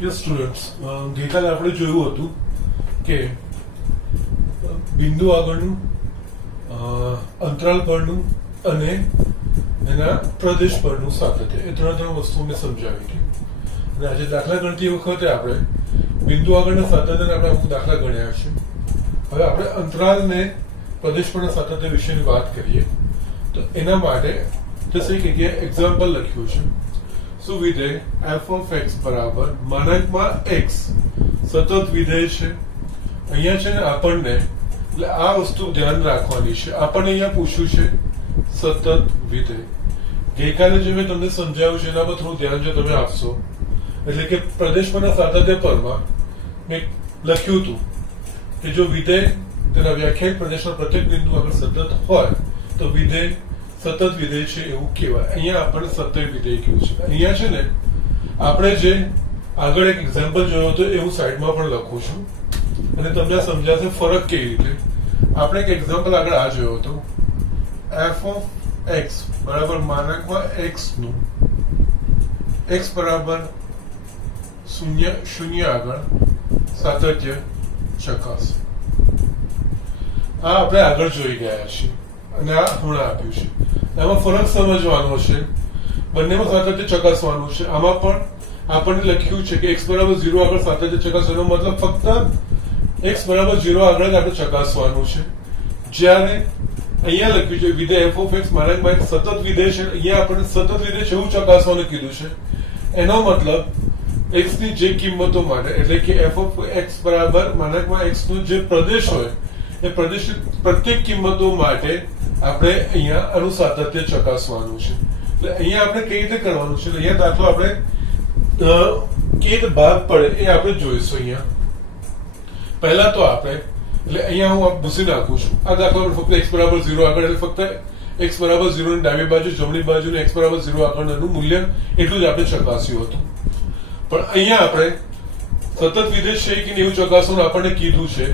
Yes students, ગઈકાલે આપણે જોયું હતું કે બિંદુ આગળનું, અંતરાલ પરનું અને એના પ્રદેશ પરનું સાતત્ય, એ ત્રણ વસ્તુઓ મેં સમજાવી હતી. અને આજે દાખલા ગણતી વખતે આપણે બિંદુ આગળના સાતત્યને આપણે અમુક દાખલા ગણ્યા છે. હવે આપણે અંતરાલ ને પ્રદેશ પરના સાતત્ય વિશેની વાત કરીએ તો એના માટે જશે કે એક્ઝામ્પલ લખ્યું છે. શું વિધેય f of x બરાબર માનાંકમાં x સતત વિધેય છે. અહીંયા છે ને આપણને એટલે આ વસ્તુ ધ્યાન રાખવાની છે. આપણને અહીંયા પૂછ્યું છે સતત વિધેય. ગઈકાલે જે મેં તમને સમજાવ્યું છે એના પર થોડું ધ્યાન જો તમે આપશો, એટલે કે પ્રદેશ પરના સાતત્ય પરમાં મેં લખ્યું હતું કે જો વિધેય તેના વ્યાખ્યાયિત પ્રદેશના પ્રત્યેક બિંદુ આગળ સતત હોય તો વિધેય સતત વિધેય છે એવું કહેવાય. અહીંયા આપણને સતત વિધેય કહ્યું છે. અહીંયા છે ને આપણે જે આગળ એક એક્ઝામ્પલ જોયો હતો એવું સાઈડમાં પણ લખું છું અને તમને સમજાશે ફરક કેવી રીતે. આપણે એક એક્ઝામ્પલ આગળ આ જોયો હતો, f of x બરાબર માનાંકમાં x નું x બરાબર શૂન્ય આગળ સાતત્ય ચકાસ. આ આપણે આગળ જોઈ ગયા છીએ અને આ હમણાં આપ્યું છે. એમાં ફરક સમજવાનો છે, બંનેમાં સાતત્ય ચકાસવાનું છે. આમાં પણ આપણને લખ્યું છે કે x બરાબર 0 આગળ સાતત્ય ચકાસવાનો મતલબ ફક્ત x બરાબર 0 આગળ જ આપણે ચકાસવાનું છે. જ્યારે અહીંયા લખ્યું છે વિધેય f of x માનાંકમાં એક સતત વિધેય છે, અહીંયા આપણને સતત વિધેય છે એવું ચકાસવાનું કીધું છે. એનો મતલબ x ની જે કિંમતો માટે, એટલે કે f of x બરાબર માનાંકમાં x નો જે પ્રદેશ હોય એ પ્રદેશ પ્રત્યેક કિંમતો માટે આપણે અહીંયા આનું સાતત્ય ચકાસવાનું છે. એટલે અહીંયા આપણે કઈ રીતે કરવાનું છે, અહીંયા દાખલો આપણે કઈ રીતે ભાગ પડે એ આપણે જોઈશું. અહીંયા પહેલા તો આપણે એટલે અહીંયા હું ભૂસી નાખું છું. આ દાખલો ફક્ત x બરાબર 0 આગળ, એટલે ફક્ત x બરાબર 0 ની ડાબી બાજુ જમણી બાજુ x બરાબર 0 આગળનું મૂલ્ય એટલું જ આપણે ચકાસ્યું હતું. પણ અહીંયા આપણે સતત વિધેય છે કે નહીં એવું ચકાસવાનું આપણને કીધું છે.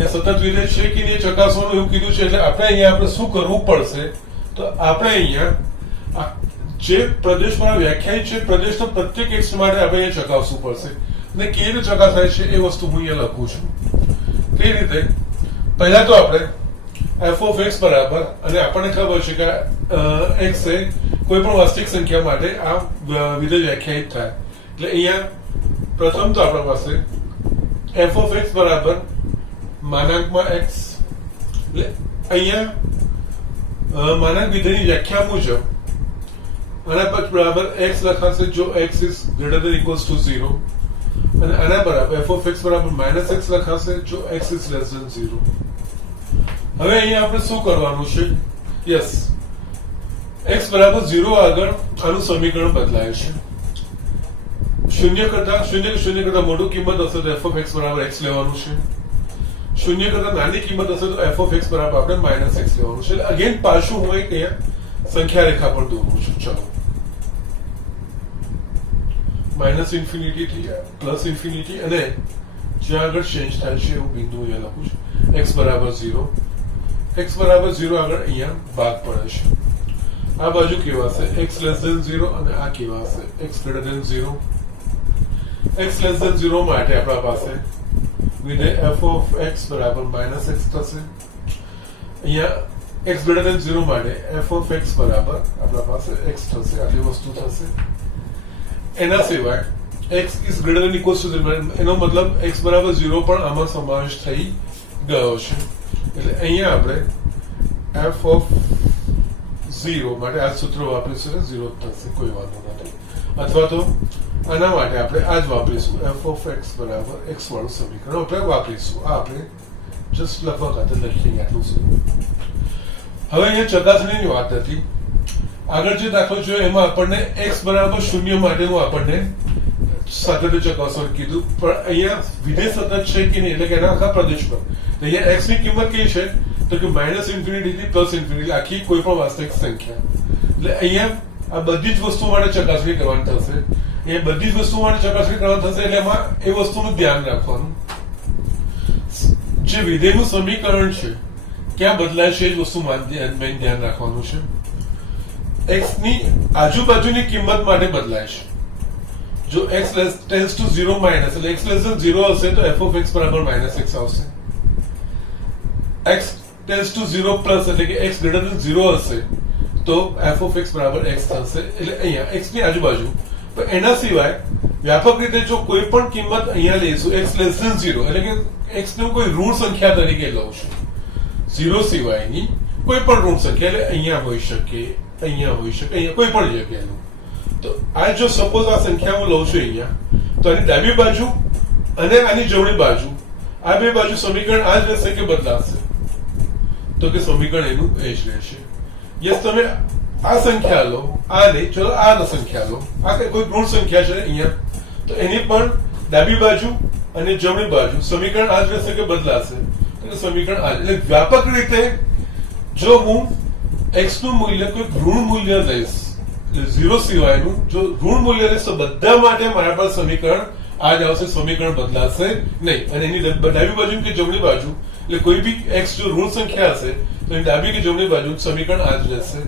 સતત વિધેય છે કે નહીં ચકાસવાનું એવું કીધું છે. એટલે આપણે અહીંયા આપણે શું કરવું પડશે, તો આપણે અહીંયા જે પ્રદેશમાં વ્યાખ્યાયિત છે પ્રદેશનો પ્રત્યેક x માટે આપણે અહીંયા ચકાસવું પડશે. અને કેવી રીતે ચકાસાય છે એ વસ્તુ હું અહીંયા લખું છું. કઈ રીતે? પહેલા તો આપણે f of x બરાબર, અને આપણને ખબર છે કે x એ કોઈ પણ વાસ્તવિક સંખ્યા માટે આ વિધેય વ્યાખ્યાયિત થાય. એટલે અહીંયા પ્રથમ તો આપણા પાસે f of x બરાબર માનાંકમાં x, એટલે અહીંયા માનાંક વિધેયની વ્યાખ્યા મુજબ આના પર બરાબર x લખાશે જો x is greater than equals to 0, અને આના બરાબર f of x બરાબર -x લખાશે જો x is less than 0. હવે અહીંયા આપણે શું કરવાનું છે? યસ, x બરાબર 0 આગળ આનું સમીકરણ બદલાય છે. શૂન્ય કરતા મોટું કિંમત હશે તો f of x બરાબર x લેવાનું છે. શૂન્ય કરતા નાની કિંમત હશે તો f of x બરાબર આપણે -x લેવાનું છે. અગેન પાછું હું એક અહીંયા સંખ્યા રેખા પર દોરું છું. ચલો, -ઇન્ફિનિટી થી +ઇન્ફિનિટી, અને જ્યાં આગળ ચેન્જ થાય છે એવું બિંદુ અહીંયા લખું છું. x બરાબર 0 આગળ અહીંયા ભાગ પડે છે. આ બાજુ કેવા હશે? x less than 0, અને આ કેવા હશે? x greater than 0. x less than 0 માટે આપણા પાસે વિધેય f of x બરાબર -x થશે. અહીંયા x greater than 0 માટે f of x બરાબર આપણા પાસે x થશે. આટલી વસ્તુ થશે. એના સિવાય x is greater than equals to 0, એનો મતલબ x બરાબર 0 પણ આમાં સમાવેશ થઈ ગયો છે. એટલે અહીંયા આપણે f of 0 માટે આ સૂત્ર વાપરીશું, 0 થશે, કોઈ વાંધો નથી. અથવા તો આના માટે આપણે આ જ વાપરીશું, f of x બરાબર x વાળું સમીકરણ આપણે વાપરીશું. આ આપણે જસ્ટ લખવા ખાતર લખીએ આટલું છે. હવે અહીંયા ચકાસણીની વાત હતી. આગળ જે દાખલો જોયો એમાં આપણને x બરાબર 0 માટેનું આપણને સાતત્ય ચકાસવાનું કીધું, પણ અહીંયા વિધેય સતત છે કે નહીં, એટલે કે એના આખા પ્રદેશ પર. અહીંયા x ની કિંમત કઈ છે તો કે -ઇન્ફિનિટી થી +ઇન્ફિનિટી, આખી કોઈ પણ વાસ્તવિક સંખ્યા. એટલે અહીંયા આ બધી જ વસ્તુઓ માટે ચકાસણી કરવાની થશે. એ બધી જ વસ્તુઓ માટે ચકાસણી કરવાની થશે. એટલે એમાં એ વસ્તુનું ધ્યાન રાખવાનું, જે વિધેયનું સમીકરણ છે ક્યાં બદલાય છે એ જ વસ્તુ ધ્યાન રાખવાનું છે. x ની આજુબાજુની કિંમત માટે બદલાય છે. જો x ટેન્સ ટુ 0 માઇનસ એટલે x લેસ ધેન 0 હશે તો f ઓફ x બરાબર -x આવશે. x ટેન્સ ટુ 0 પ્લસ એટલે કે x ગ્રેટર ધેન 0 હશે તો f ઓફ x બરાબર x થશે. એટલે અહીંયા x ની આજુબાજુ પણ એના સિવાય વ્યાપક રીતે જો કોઈ પણ કિંમત અહીંયા લઈશું x લેસ ધેન 0 એટલે કે x ને હું કોઈ ઋણ સંખ્યા તરીકે લઉં છું, 0 સિવાયની કોઈ પણ ઋણ સંખ્યા, એટલે અહીંયા હોઈ શકે, અહીંયા હોઈ શકે, અહીંયા કોઈ પણ જગ્યાનું. તો આ જો સપોઝ આ સંખ્યા હું લઉં છું અહીંયા, તો આની ડાબી બાજુ અને આની જમણી બાજુ આ બે બાજુ સમીકરણ આ જ રહેશે કે બદલાશે? તો કે સમીકરણ એનું એ જ રહેશે. યસ, તમે આ સંખ્યા લો, આ નહીં, ચલો આ સંખ્યા લો, આ કોઈ ઋણ સંખ્યા છે અહીંયા, તો એની પણ ડાબી બાજુ અને જમણી બાજુ સમીકરણ આ જ રહેશે કે બદલાશે? તો સમીકરણ આ. એટલે વ્યાપક રીતે જો હું x નું મૂલ્ય કોઈ ઋણ મૂલ્ય લઈશ, એટલે 0 સિવાયનું જો ઋણ મૂલ્ય લઈશ તો બધા માટે મારા પાસે સમીકરણ આ જ આવશે, સમીકરણ બદલાશે નહીં. અને એની ડાબી બાજુ કે જમણી બાજુ એટલે કોઈ બી x જો ઋણ સંખ્યા હશે તો એની ડાબી કે જમણી બાજુ સમીકરણ આ જ રહેશે.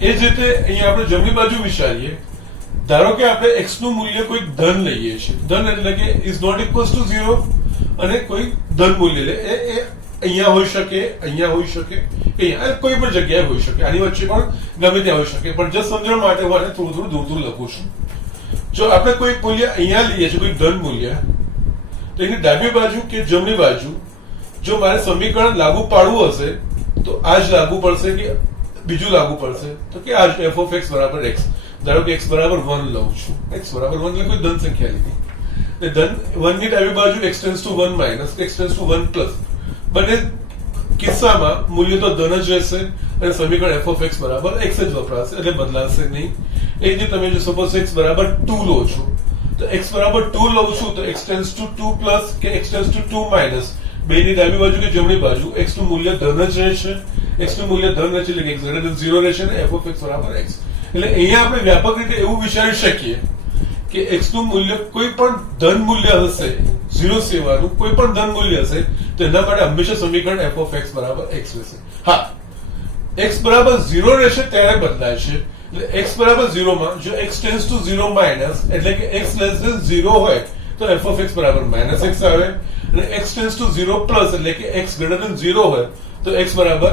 એ જ રીતે અહીંયા આપણે જમણી બાજુ વિચારીએ, ધારો કે આપણે x નું મૂલ્ય કોઈ ધન લઈએ છીએ, ધન એટલે કે ઇઝ નોટ ઇક્વલ્સ ટુ 0 અને કોઈ ધન મૂલ્ય લે, એ અહીંયા હોઈ શકે, અહીંયા હોઈ શકે, અહીંયા કોઈ પણ જગ્યાએ હોઈ શકે, આની વચ્ચે પણ ગમે ત્યાં હોઈ શકે. પણ જસ્ટ સમજણ માટે હું આને થોડું દૂર દૂર લખું છું. જો આપણે કોઈ મૂલ્ય અહીંયા લઈએ છીએ, કોઈ ધન મૂલ્ય, તો એની ડાબી બાજુ કે જમણી બાજુ જો મારે સમીકરણ લાગુ પાડવું હશે તો આ જ લાગુ પડશે કે બીજું લાગુ પડશે? તો કે આ જ f ઓફ x બરાબર x. ધારો કે x બરાબર 1 લઉં છું, x બરાબર 1 એટલે કોઈ ધન સંખ્યા લીધી, ધન 1 ની ડાબી બાજુ x tense two 1 minus x tense two 1 plus, બંને કિસ્સામાં મૂલ્ય તો ધન જ રહેશે અને સમીકરણ f ઓફ x બરાબર x જ વપરાશે, એટલે બદલાશે નહીં. એ જે તમે જો સપોઝ x બરાબર 2 લો છો, તો x બરાબર 2 લઉં છું તો x ટેન્સ ટુ 2 પ્લસ કે x ટેન્સ ટુ 2 માઇનસ, બેની ડાબી બાજુ કે જમણી બાજુ x નું મૂલ્ય ધન જ રહેશે, x નું મૂલ્ય ધન રહેશે એટલે કે x ગ્રેટર ધેન 0 રહેશે અને f ઓફ x બરાબર x. એટલે અહીંયા આપણે વ્યાપક રીતે એવું વિચારી શકીએ કે x નું મૂલ્ય કોઈ પણ ધન મૂલ્ય હશે, 0 સિવાયનું કોઈ પણ ધન મૂલ્ય હશે તો એના માટે હંમેશા સમીકરણ f ઓફ x બરાબર x રહેશે. હા, x બરાબર 0 રહેશે ત્યારે બદલાય છે. એટલે x બરાબર 0 માં જો x ટેન્સ ટુ 0 માઇનસ એટલે કે x લેસ ધેન 0 હોય તો f ઓફ x બરાબર -x આવે, અને x ટેન્સ ટુ 0 પ્લસ એટલે કે x ગ્રેટર ધેન 0 હોય તો x બરાબર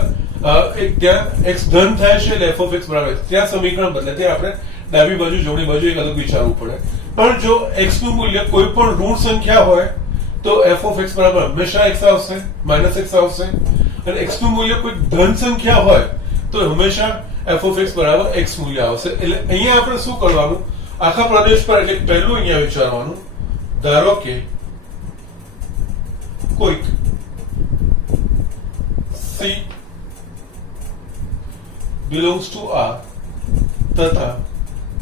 ત્યાં x ધન થાય છે એટલે f ઓફ x બરાબર ત્યાં સમીકરણ બદલાય. ત્યાં આપણે ડાબી બાજુ જમણી બાજુ એક અલગ વિચારવું પડે. પણ જો x નું મૂલ્ય કોઈ પણ ઋણ સંખ્યા હોય તો f ઓફ x બરાબર હંમેશા x આવશે, -x આવશે, અને x નું મૂલ્ય કોઈ ધન સંખ્યા હોય તો હંમેશા f ઓફ x બરાબર x મૂલ્ય આવશે. એટલે અહીંયા આપણે શું કરવાનું, આખા પ્રદેશ પર એટલે પહેલું અહીંયા વિચારવાનું, ધારો કે કોઈક c belongs to R તથા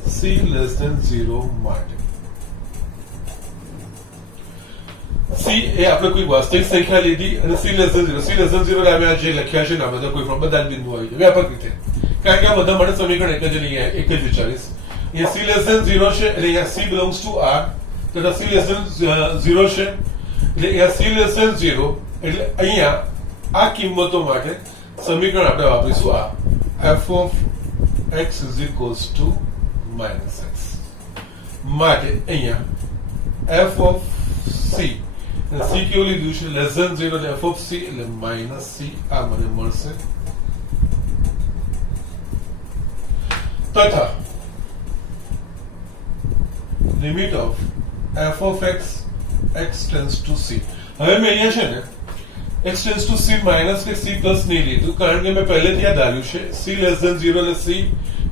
c less than 0 માટે c એ આપણે કોઈ વાસ્તવિક સંખ્યા લીધી અને c less than 0, c less than 0 અમે જે લખ્યા છે ને બધા કોઈ પણ બધા જ બિંદુ આવી જાય વ્યાપક રીતે, કારણ કે આ બધા માટે સમીકરણ એક જ વિચારીશ. અહીંયા c less than 0 છે એટલે અહીંયા c belongs to R તથા c less than 0 છે એટલે અહીંયા c less than 0 એટલે અહીંયા આ કિંમતો માટે સમીકરણ આપણે વાપરીશું આ f of x is equals to -x માટે અહીંયા f of c, c કેવું લીધું છે લેસ ધેન 0 એટલે f of c એટલે -c આ મને મળશે તથા limit of f of x tends to c. હવે મેં અહીંયા છે ને x tends to c minus કે c પ્લસ નહીં લીધું, કારણ કે મેં પહેલેથી યાદ આવ્યું છે c લેસ ધેન 0 એટલે c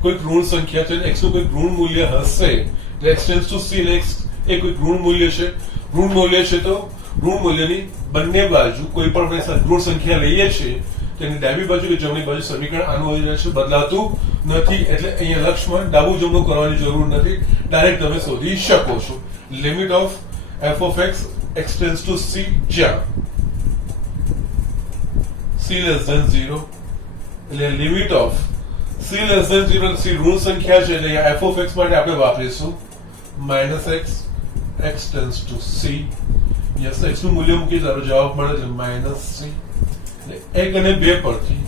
કોઈ ઋણ સંખ્યા છે, x નું કોઈ ઋણ મૂલ્ય હશે એટલે x tends to c એટલે x એ કોઈ ઋણ મૂલ્ય છે. ઋણ મૂલ્ય છે તો ઋણ મૂલ્યની બંને બાજુ કોઈ પણ ઋણ સંખ્યા લઈએ છીએ તેની ડાબી બાજુ કે જમણી બાજુ સમીકરણ આનું હોઈ રહેશે, બદલાતું નથી. એટલે અહીંયા લક્ષમાં ડાબું જમણું કરવાની જરૂર નથી, ડાયરેક્ટ તમે શોધી શકો છો. Limit of f of x x tends to c જ્યાં c less than 0 એટલે limit of c less than 0 c ઋણ સંખ્યા છે એટલે f of x માટે આપણે વાપરીશું -x x tends to c. Yes, x નું મૂલ્ય મૂકી તારો જવાબ મળે છે -c. એટલે 1 અને 2 પરથી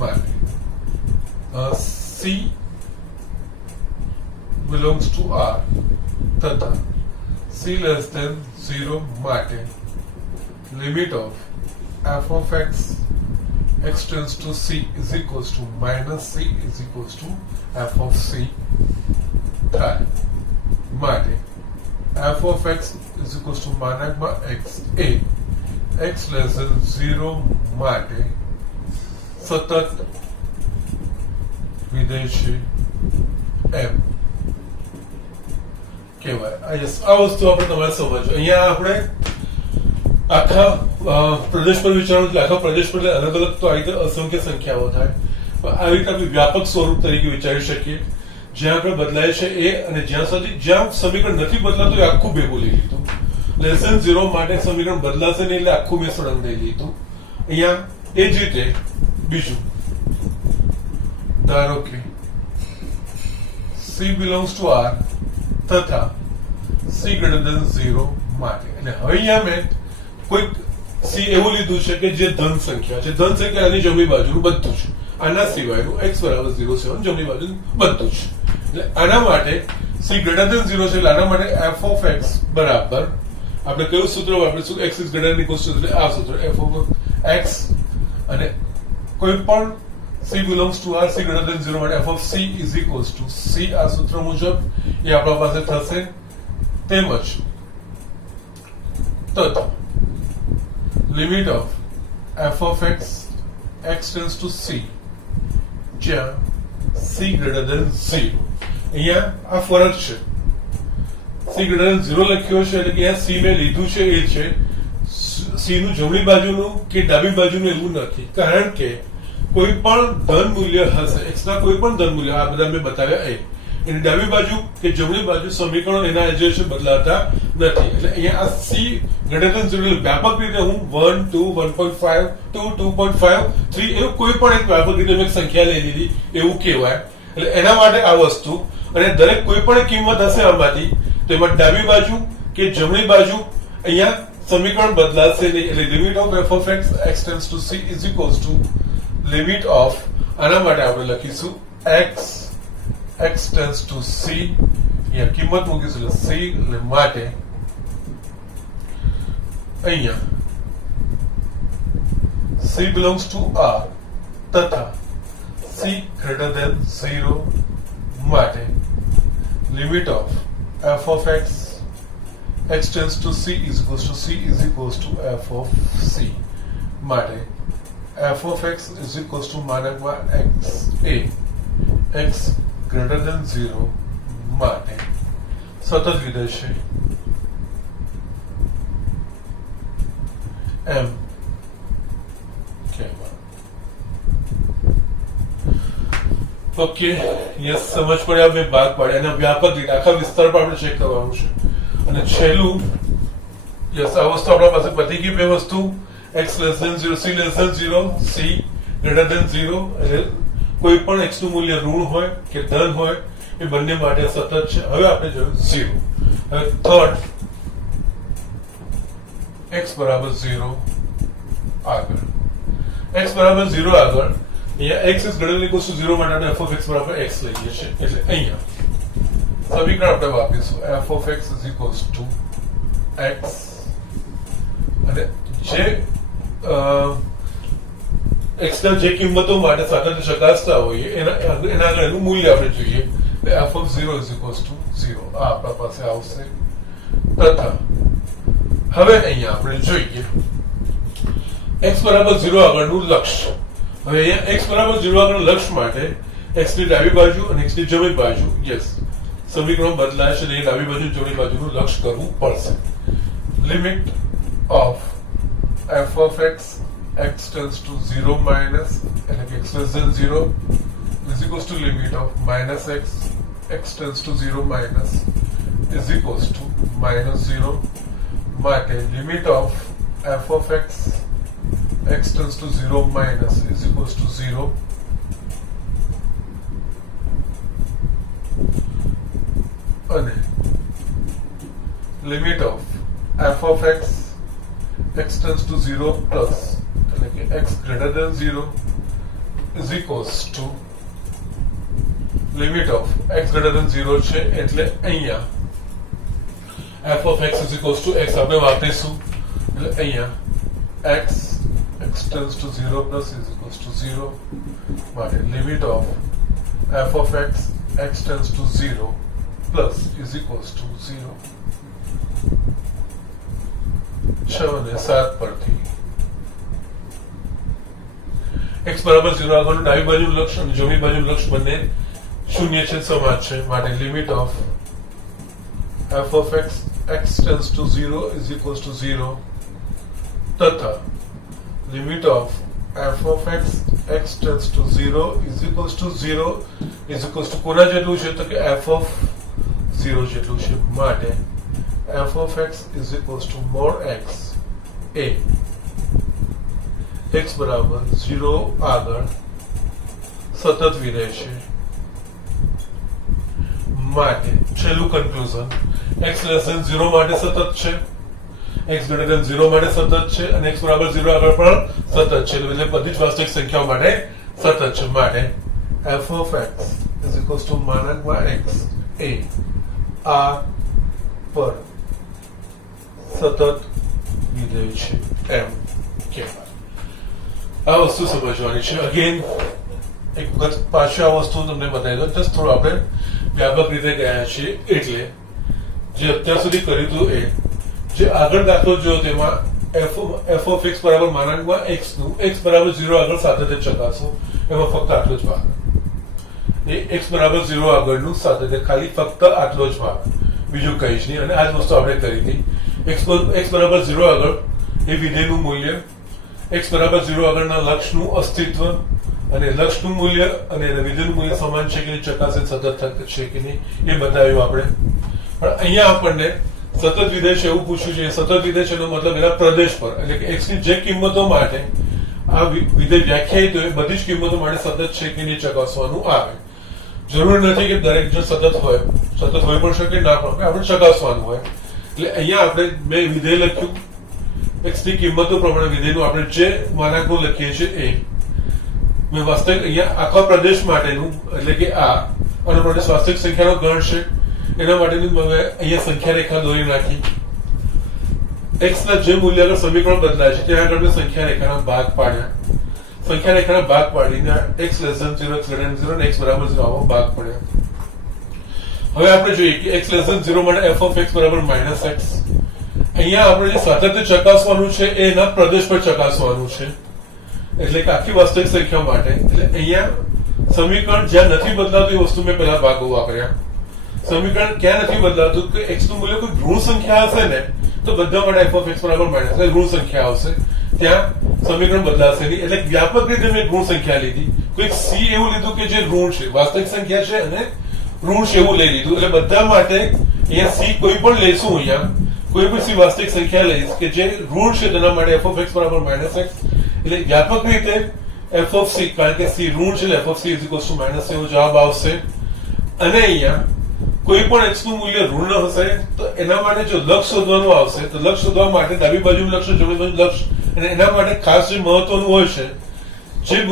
માટે c belongs to R તથા C less than 0 માટે limit of f of x tends to C is equals to minus C is equals to f of C થાય માટે f of x is equals to માનાંકમાં x a x less than 0 માટે સતત વિધેય છે m કહેવાય. આ વસ્તુ આપણે તમારે સમજો. અહીંયા આપણે આખા પ્રદેશ પર વિચારો એટલે આખા પ્રદેશ પર અલગ અલગ તો આ રીતે અસંખ્ય સંખ્યાઓ થાય, પણ આવી રીતે આપણે વ્યાપક સ્વરૂપ તરીકે વિચારી શકીએ જ્યાં આપણે બદલાય છે એ, અને જ્યાં સમીકરણ નથી બદલાતું એ આખું ભેગું લઈ લીધું. લેસ ધેન 0 માટે સમીકરણ બદલાશે નહીં એટલે આખું મેં સળંગ લઈ લીધું. અહીંયા એ જ રીતે બીજું ધારો કે C belongs to R તથા C greater than 0 માટે. એટલે હવે અહીંયા મેં કોઈક C એવું લીધું છે કે જે ધન સંખ્યા છે. ધન સંખ્યા આની જમણી બાજુનું બધું છે, આના સિવાયનું x બરાબર 0 છે જમણી બાજુનું બધું છે. એટલે આના માટે C greater than 0 છે એટલે આના માટે f of x બરાબર આપણે કયું સૂત્ર વાપરીશું? x is greater than equals to, એટલે આ સૂત્ર f of x અને કોઈ પણ C belongs to R, C greater than 0 માટે f of C is equals to C આ સૂત્ર મુજબ એ આપણા પાસે થશે. તેમજ તથા limit of f of x tends to C જ્યાં C greater than 0. અહીંયા આ ફરક છે. C greater than 0 લખ્યો છે એટલે કે અહીંયા C મેં લીધું છે એ છે C નું જમણી બાજુનું કે ડાબી બાજુનું એવું નથી, કારણ કે કોઈ પણ ધન મૂલ્ય હશે, x ના કોઈ પણ ધન મૂલ્ય, આ બધા મેં બતાવ્યા એની ડાબી બાજુ કે જમણી બાજુ સમીકરણો એના જે છે બદલાતા નથી. એટલે અહીંયા આ C greater than 0 વ્યાપક રીતે હું 1 2 1.5 2 2.5 3 એવું કોઈ પણ એક વ્યાપક રીતે મેં સંખ્યા લઈ લીધી એવું કહેવાય. એટલે એના માટે આ વસ્તુ, અને દરેક કોઈ પણ કિંમત હશે આમાંથી તો એમાં ડાબી બાજુ કે જમણી બાજુ અહીંયા સમીકરણ બદલાશે નહીં. એટલે limit of f of x tends to C is equals to limit of, આના માટે આપણે લખીશું x tends to C, અહીંયા કિંમત મૂકીશું એટલે C એટલે માટે અહીંયા C belongs to R તથા C greater than 0 માટે limit of f of x tends to C is equals to f of C માટે f of x is equals to માનાંકમાં x a x greater than 0 માટે સતત વિધેય છે m okay. Yes, સમજ પડ્યા. મેં ભાગ પાડ્યા એના વ્યાપક રીતે આખા વિસ્તાર પર આપણે ચેક કરવાનું છે. અને છેલ્લું યસ, આ વસ્તુ આપણા પાસે પતી ગઈ. બે વસ્તુ x less than 0, C less than 0, C greater than 0. એટલે કોઈ પણ x નું મૂલ્ય ઋણ હોય કે ધન હોય એ બંને માટે સતત છે. હવે આપણે જોયું 0. હવે થર્ડ x બરાબર 0 આગળ, x બરાબર 0 આગળ અહીંયા x is greater than equals to 0 માટે આપણે f of x બરાબર x લઈએ છીએ. એટલે અહીંયા સમીકરણ આપણે વાપરીશું f of x is equals to x, અને જે x ના જે કિંમતો માટે સાતત્ય ચકાસતા હોઈએ એના આગળ એનું મૂલ્ય આપણે જોઈએ. f of 0 is equals to 0 આ આપણા પાસે આવશે. તથા હવે અહીંયા આપણે જોઈએ x બરાબર 0 આગળનું લક્ષ્ય. હવે અહીંયા x બરાબર 0 આગળ લક્ષ્ય માટે x ની ડાબી બાજુ અને x ની જમણી બાજુ યસ સમીકરણ બદલાય છે એટલે ડાબી બાજુ જમણી બાજુનું લક્ષ્ય કરવું પડશે. Limit of f of x tends to 0 minus, એટલે કે x less than 0 is equals to limit of minus x tends to 0 minus is equals to minus 0 માટે limit of f of x tends to 0 minus is equals to 0 અને limit of f of x tends to 0 plus, એટલે કે x greater than 0 is equals to limit of x greater than 0 છે એટલે અહીંયા f of x is equals to x આપણે વાપરીશું એટલે અહીંયા x tends to 0 plus is equals to 0 માટે limit of f of x tends to 0 plus is equals to 0 6 અને 7 પરથી x બરાબર 0 આગળનું ડાબી બાજુનું લક્ષ અને જમણી બાજુનું લક્ષ બંને શૂન્ય છે સમાન છે માટે limit of f of x tends to 0 is equals to 0 તથા limit of f of x tends to 0 is equals to 0 is equals to કોના જેટલું છે તો કે f of 0 જેટલું છે માટે f of x is equals to mod x a x બરાબર 0 આગળ સતત વિધેય છે માટે છેલ્લું કન્ક્લુઝન x less than 0 માટે સતત છે x greater than 0 માટે સતત છે અને x બરાબર 0 આગળ પણ સતત છે એટલે બધી જ વાસ્તવિક સંખ્યાઓ માટે સતત છે માટે f of x is equals to માનાંકમાં x એ આ પર સતત વિધેય છે એમ કહેવાય આ વસ્તુ સમજવાની છે અગેન એક વખત પાછું આ વસ્તુ તમને બતાવી દો જસ્ટ થોડું આપણે વ્યાપક રીતે ગયા છીએ એટલે જે અત્યાર સુધી કર્યું હતું એ જે આગળ દાખલો જોયો તેમાં f of x બરાબર માનાંકમાં x નું x બરાબર 0 આગળ સાથે ચકાસો એમાં ફક્ત આટલો જ ભાગ એ x બરાબર 0 આગળનું સાથે ખાલી ફક્ત આટલો જ ભાગ બીજું કંઈ જ નહીં અને આ જ વસ્તુ આપણે કરી હતી x બરાબર 0 આગળ એ વિધેયનું મૂલ્ય x બરાબર 0 આગળના લક્ષનું અસ્તિત્વ અને લક્ષનું મૂલ્ય અને વિધેયનું મૂલ્ય સમાન છે કે નહીં ચકાસે સતત છે કે નહીં એ બતાવ્યું આપણે પણ અહીંયા આપણને સતત વિધેય છે એવું પૂછ્યું છે સતત વિધેય છે એનો મતલબ એના પ્રદેશ પર એટલે કે x ની જે કિંમતો માટે આ વિધેય વ્યાખ્યાયિત હોય બધી જ કિંમતો માટે સતત છે કે નહીં ચકાસવાનું આવે જરૂર નથી કે દરેક જો સતત હોય પણ શકે ના પણ આપણે ચકાસવાનું હોય એટલે અહીંયા આપણે મેં વિધેય લખ્યું x ની કિંમતો પ્રમાણે વિધેયનું આપણે જે માનાંકો લખીએ છીએ એ મેં વાસ્તવિક અહીંયા આખા પ્રદેશ માટેનું એટલે કે આ અને પ્રદેશ વાસ્તવિક સંખ્યાનો ગણ છે એના માટેની મેં અહીંયા સંખ્યા રેખા દોરી નાખી x ના જે મૂલ્ય આગળ સમીકરણ બદલાય છે ત્યાં આગળ મેં સંખ્યા રેખાના ભાગ પાડ્યા સંખ્યા રેખાના ભાગ પાડીને x less than 0 x greater than 0 અને x બરાબર 0 આવો ભાગ પડ્યા હવે આપણે જોઈએ કે x less than 0 માટે f of x બરાબર -x અહીંયા આપણે જે સાતત્ય ચકાસવાનું છે એના પ્રદેશ પર ચકાસવાનું છે એટલે કે આખી વાસ્તવિક સંખ્યા માટે એટલે અહીંયા સમીકરણ જ્યાં નથી બદલાતું એ વસ્તુ મેં પહેલા ભાગો વાપર્યા સમીકરણ ક્યાં નથી બદલાતું કે x નું મૂલ્ય કોઈ ઋણ સંખ્યા હશે ને તો બધા માટે f of x બરાબર માઇનસ ઋણ સંખ્યા આવશે ત્યાં સમીકરણ બદલાશે નહીં એટલે વ્યાપક રીતે મેં ઋણ સંખ્યા લીધી કોઈ c એવું લીધું કે જે ઋણ છે વાસ્તવિક સંખ્યા છે અને ઋણ છે એવું લઈ લીધું એટલે બધા માટે અહીંયા c કોઈ પણ લઈશું અહીંયા કોઈ પણ c વાસ્તવિક સંખ્યા લઈશ કે જે ઋણ છે તેના માટે f of x બરાબર -x એટલે વ્યાપક રીતે f of c કારણ કે c ઋણ છે f of c is equals to - એવો જવાબ આવશે અને અહીંયા કોઈ પણ x નું મૂલ્ય ઋણ હશે તો એના માટે જો લક્ષ શોધવાનું આવશે તો લક્ષ શોધવા માટે ડાબી બાજુનું લક્ષ જમણી બાજુનું લક્ષ અને એના માટે ખાસ જે મહત્વનું હોય છે જે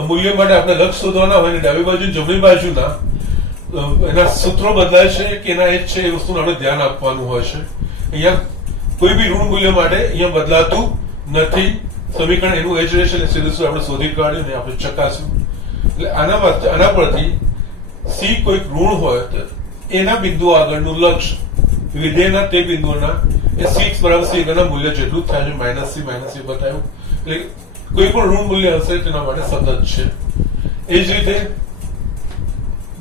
મૂલ્ય માટે આપણે લક્ષ શોધવાના હોય ને ડાબી બાજુ જમણી બાજુના એના સૂત્રો બદલાય છે કે એના એ જ છે એ વસ્તુનું આપણે ધ્યાન આપવાનું હોય છે અહીંયા કોઈ બી ઋણ મૂલ્ય માટે અહીંયા બદલાતું નથી સમીકરણ એનું એ જ રહેશે એટલે સીધું આપણે શોધી કાઢ્યું ને આપણે ચકાસ્યું એટલે આના પરથી c કોઈ ઋણ હોય તો એના બિંદુ આગળનું લક્ષ વિધેયના તે બિંદુના એ c બરાબર c ના મૂલ્ય જેટલું થાય છે -c બતાવ્યું એટલે કોઈ પણ ઋણ મૂલ્ય હશે તેના માટે સતત છે એ જ રીતે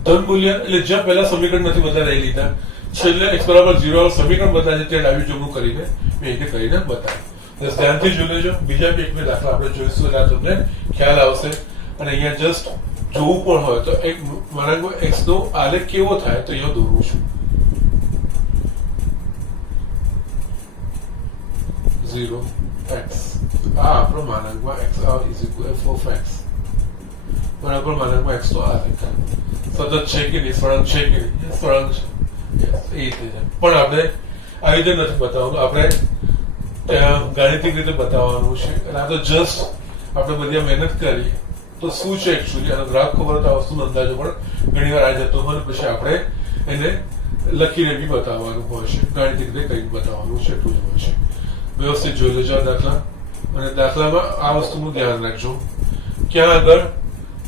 ધન મૂલ્ય એટલે જ્યાં પહેલા સમીકરણ નથી બદલાઈ લીધા છેલ્લે x બરાબર 0 સમીકરણ બદલાય છે ત્યાં ડાબી જમણું કરીને મેં એક કરીને બતાવ્યું ધ્યાનથી જોઈ લેજો બીજા બી એક બે દાખલા આપણે જોઈશું એટલે તમને ખ્યાલ આવશે અને અહીંયા જસ્ટ જોવું પણ હોય તો એક માનાંકમાં x નો આલેખ કેવો થાય તો અહીંયા દોરું છું 0x આ આપણો માનાંકમાં x is equal f of x બરાબર માનાંકમાં x નો આલેખ સતત છે કે નહીં સળંગ છે કે નહીં સળંગ છે એ રીતે પણ આપણે આવી રીતે નથી બતાવવાનું આપણે ગાણિતિક રીતે બતાવવાનું છે એટલે આ તો જસ્ટ આપણે બધી મહેનત કરી તો શું છે એકચ્યુઅલી આનો ગ્રાફ ખબર તો આ વસ્તુનો અંદાજો પણ ઘણી વાર આવી જતો હોય, પછી આપણે એને લખીને બી બતાવવાનું હોય છે, ગાણિતિક રીતે કંઈક બતાવવાનું છે, એટલું જ હોય છે. વ્યવસ્થિત જોઈ લેજો આ દાખલા, અને દાખલામાં આ વસ્તુનું ધ્યાન રાખજો, ક્યાં આગળ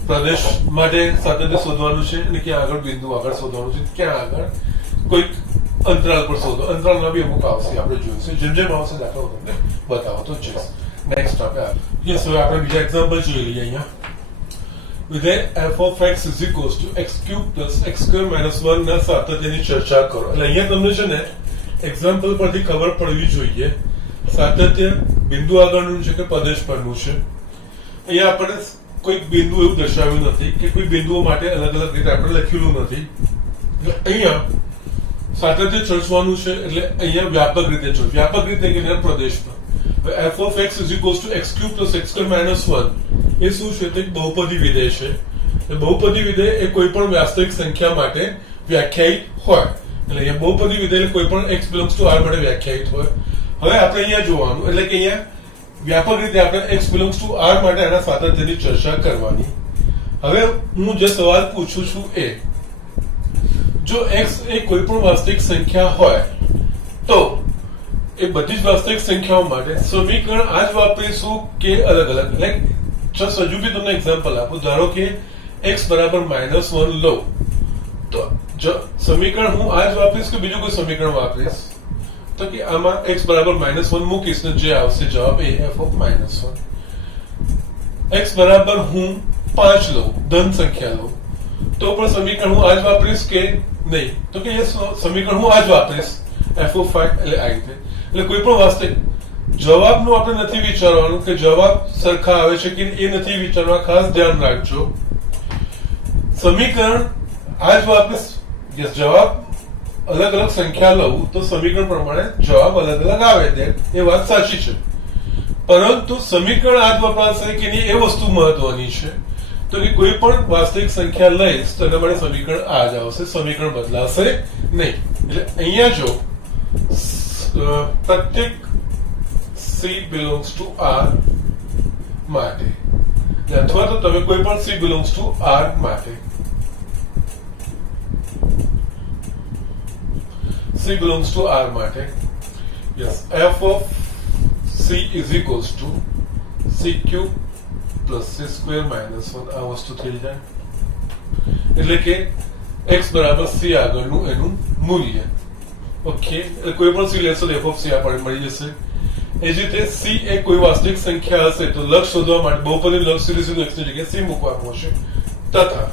પ્રદેશ માટે સાતત્ય શોધવાનું છે અને ક્યાં આગળ બિંદુ આગળ શોધવાનું છે, ક્યાં આગળ કોઈક અંતરાલ પર શોધો. અંતરાલમાં બી અમુક આવશે, આપણે જોઈશું, જેમ જેમ આવશે દાખલા તમને બતાવતો જઈશ. નેક્સ્ટ આપણે હવે આપણે બીજા એક્ઝામ્પલ જોઈ લઈએ. અહીંયા વિધેય f of x is equals to x cube plus x square minus 1 ના સાતત્યની ચર્ચા કરો. એટલે અહીંયા તમને છે ને એક્ઝામ્પલ પરથી ખબર પડવી જોઈએ સાતત્ય બિંદુ આગળનું છે કે પ્રદેશ પરનું છે. અહીંયા આપણે કોઈ બિંદુ એવું દર્શાવ્યું નથી કે કોઈ બિંદુઓ માટે અલગ અલગ રીતે આપણે લખેલું નથી. અહીંયા સાતત્ય ચર્ચવાનું છે એટલે અહીંયા વ્યાપક રીતે ચર્ચ, વ્યાપક રીતે કે પ્રદેશ પર. f of x is equals to x cube plus x square minus 1 એ શું છે? તે બહુપદી વિધેય છે. બહુપદી વિધેય એ કોઈ પણ વાસ્તવિક સંખ્યા માટે વ્યાખ્યાયિત હોય. એટલે અહીંયા બહુપદી વિધેય કોઈ પણ x belongs to r માટે વ્યાખ્યાયિત હોય. હવે આપણે અહીંયા જોવાનું, એટલે કે અહીંયા વ્યાપક રીતે આપણે x belongs to r માટે આના સાતત્યની ચર્ચા કરવાની. હવે હું જે સવાલ પૂછું છું એ, જો x એ કોઈ પણ વાસ્તવિક સંખ્યા હોય તો એ બધી જ વાસ્તવિક સંખ્યાઓ માટે સમીકરણ આ જ વાપરીશું કે અલગ અલગ? લાઈક જસ્ટ હજુ બી તમને એક્ઝામ્પલ આપું. ધારો કે x બરાબર -1 લો તો સમીકરણ હું આ જ વાપરીશ કે બીજું કોઈ સમીકરણ વાપરીશ? તો કે આમાં x બરાબર -1 મૂકીશ ને જે આવશે જવાબ એ f of -1. x બરાબર હું 5 લઉં, ધન સંખ્યા લઉં, તો પણ સમીકરણ હું આ જ વાપરીશ કે નહીં? તો કે એ સમીકરણ હું આ જ વાપરીશ f of 5. એટલે આ રીતે, એટલે કોઈ પણ વાસ્તવિક જવાબનું આપણે નથી વિચારવાનું કે જવાબ સરખા આવે છે કે એ નથી વિચારવા. ખાસ ધ્યાન રાખજો, સમીકરણ આ જ વાપરીશ. જવાબ અલગ અલગ સંખ્યા લઉં તો સમીકરણ પ્રમાણે જવાબ અલગ અલગ આવે, એ વાત સાચી છે. પરંતુ સમીકરણ આ જ વપરાશે કે નહીં એ વસ્તુ મહત્વની છે. તો કે કોઈ પણ વાસ્તવિક સંખ્યા લઈશ તો એના માટે સમીકરણ આ જ આવશે, સમીકરણ બદલાશે નહીં. એટલે અહીંયા જો પ્રત્યેક c belongs to r માટે, અથવા તો તમે કોઈ પણ c belongs to r માટે, c belongs to r માટે, yes, f of c is equals to c cube plus c square minus 1 આ વસ્તુ થઈ જાય. એટલે કે x બરાબર c આગળનું એનું મૂલ્ય. ઓકે, એટલે કોઈ પણ c લેશો f of c આપણને મળી જશે. એ જ રીતે c એ કોઈ વાસ્તવિક સંખ્યા હશે તો લક્ષ શોધવા માટે બહુપદી લક્ષ સીરીઝ x ની જગ્યાએ c મૂકવાનું હશે, તથા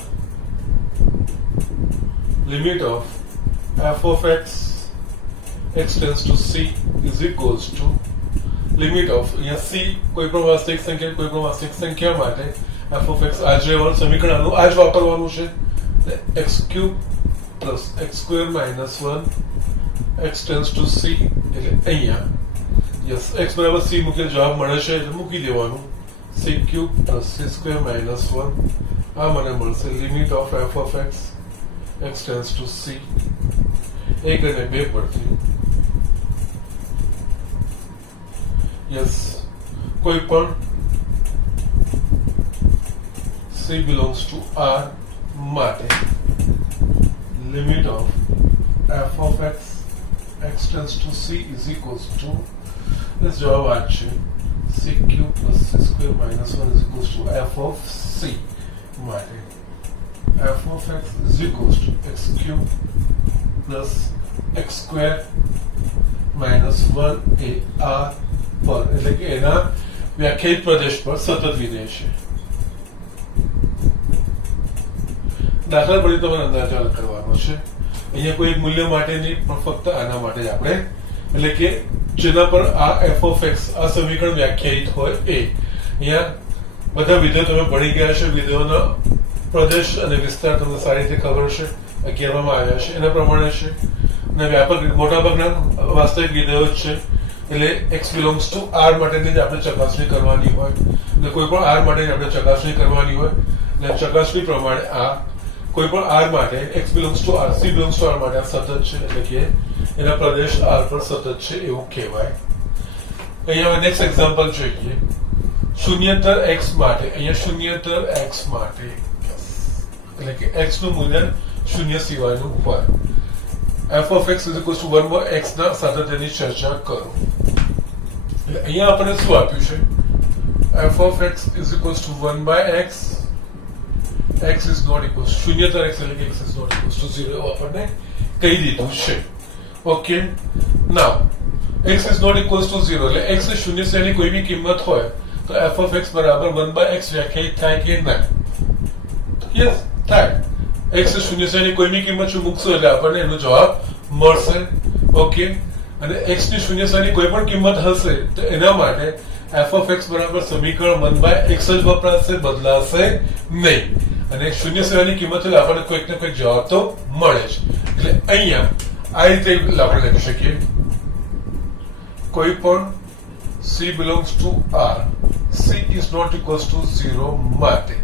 limit of f of x tends to c is equals to limit of, અહીંયા c કોઈ પણ વાસ્તવિક સંખ્યા, કોઈ પણ વાસ્તવિક સંખ્યા માટે f of x આ જ રહેવાનું, સમીકરણ આનું આ જ વાપરવાનું છે. x cube plus x square minus 1 x tends to c. એટલે અહીંયા યસ x બરાબર c મૂકીને જવાબ મળે છે એટલે મૂકી દેવાનું. c cube plus c square minus 1 આ મને મળશે limit of f of x tends to c 1 અને 2 પરથી. યસ, કોઈ પણ c belongs to r માટે limit of f of x tends to c is equals to, this જવાબ આ છે, c cube plus c square minus 1 is equals to f of c માટે f of x is equals to x cube plus x square minus 1 A r પર, એટલે કે એના વ્યાખ્યાયિત પ્રદેશ પર સતત વિધેય છે. દાખલા પડી તમારે અંદાજો કરવાનો છે. અહીંયા કોઈ એક મૂલ્ય માટે નહીં, પણ ફક્ત આના માટે જ આપણે, એટલે કે જેના પર આ f of x આ સમીકરણ વ્યાખ્યાયિત હોય એ. અહીંયા બધા વિધેયો તમે ભણી ગયા છે, વિધેયોનો પ્રદેશ અને વિસ્તાર તમને સારી રીતે ખબર છે, 11માં આવ્યા છે એના પ્રમાણે છે. અને વ્યાપક મોટાભાગના વાસ્તવિક વિધેયો જ છે. એટલે x belongs to r માટેની જ આપણે ચકાસણી કરવાની હોય, એટલે કોઈ પણ r માટે આપણે ચકાસણી કરવાની હોય. એટલે ચકાસણી પ્રમાણે આ કોઈ પણ r માટે x belongs to r, c belongs to r માટે આ સતત છે, એટલે કે એના પ્રદેશ r પર સતત છે એવું કહેવાય. અહીંયા નેક્સ્ટ એક્ઝામ્પલ જોઈએ. શૂન્યતર x માટે અહીંયા શૂન્યતર x માટે એટલે કે x નું મૂલ્ય શૂન્ય સિવાયનું હોય f of x is equal to 1 by x ના સાતત્યની ચર્ચા કરો એટલે અહીંયા આપણે શું આપ્યું છે f of x is equal to 1 by x x is not equal to શૂન્યતર x એટલે કે x is not equal to 0 એવું આપણને કહી દીધું છે okay now x is not equal to 0 એટલે x એ શૂન્ય સિવાયની કોઈ બી કિંમત હોય તો f of x બરાબર 1 by x વ્યાખ્યાયિત થાય કે ના યસ થાય x એ શૂન્ય સિવાયની કોઈ બી કિંમત જો મૂકશો એટલે આપણને એનો જવાબ મળશે ઓકે અને x ની શૂન્ય સિવાયની કોઈ પણ કિંમત હશે તો એના માટે f of x બરાબર સમીકરણ 1 by x જ વપરાશે બદલાશે નહીં અને શૂન્ય સિવાયની કિંમત એટલે આપણને કોઈક ને કોઈક જવાબ તો મળે જ એટલે અહીંયા આ રીતે આપણે લખી શકીએ કોઈ પણ c belongs to r c is not equals to 0 માટે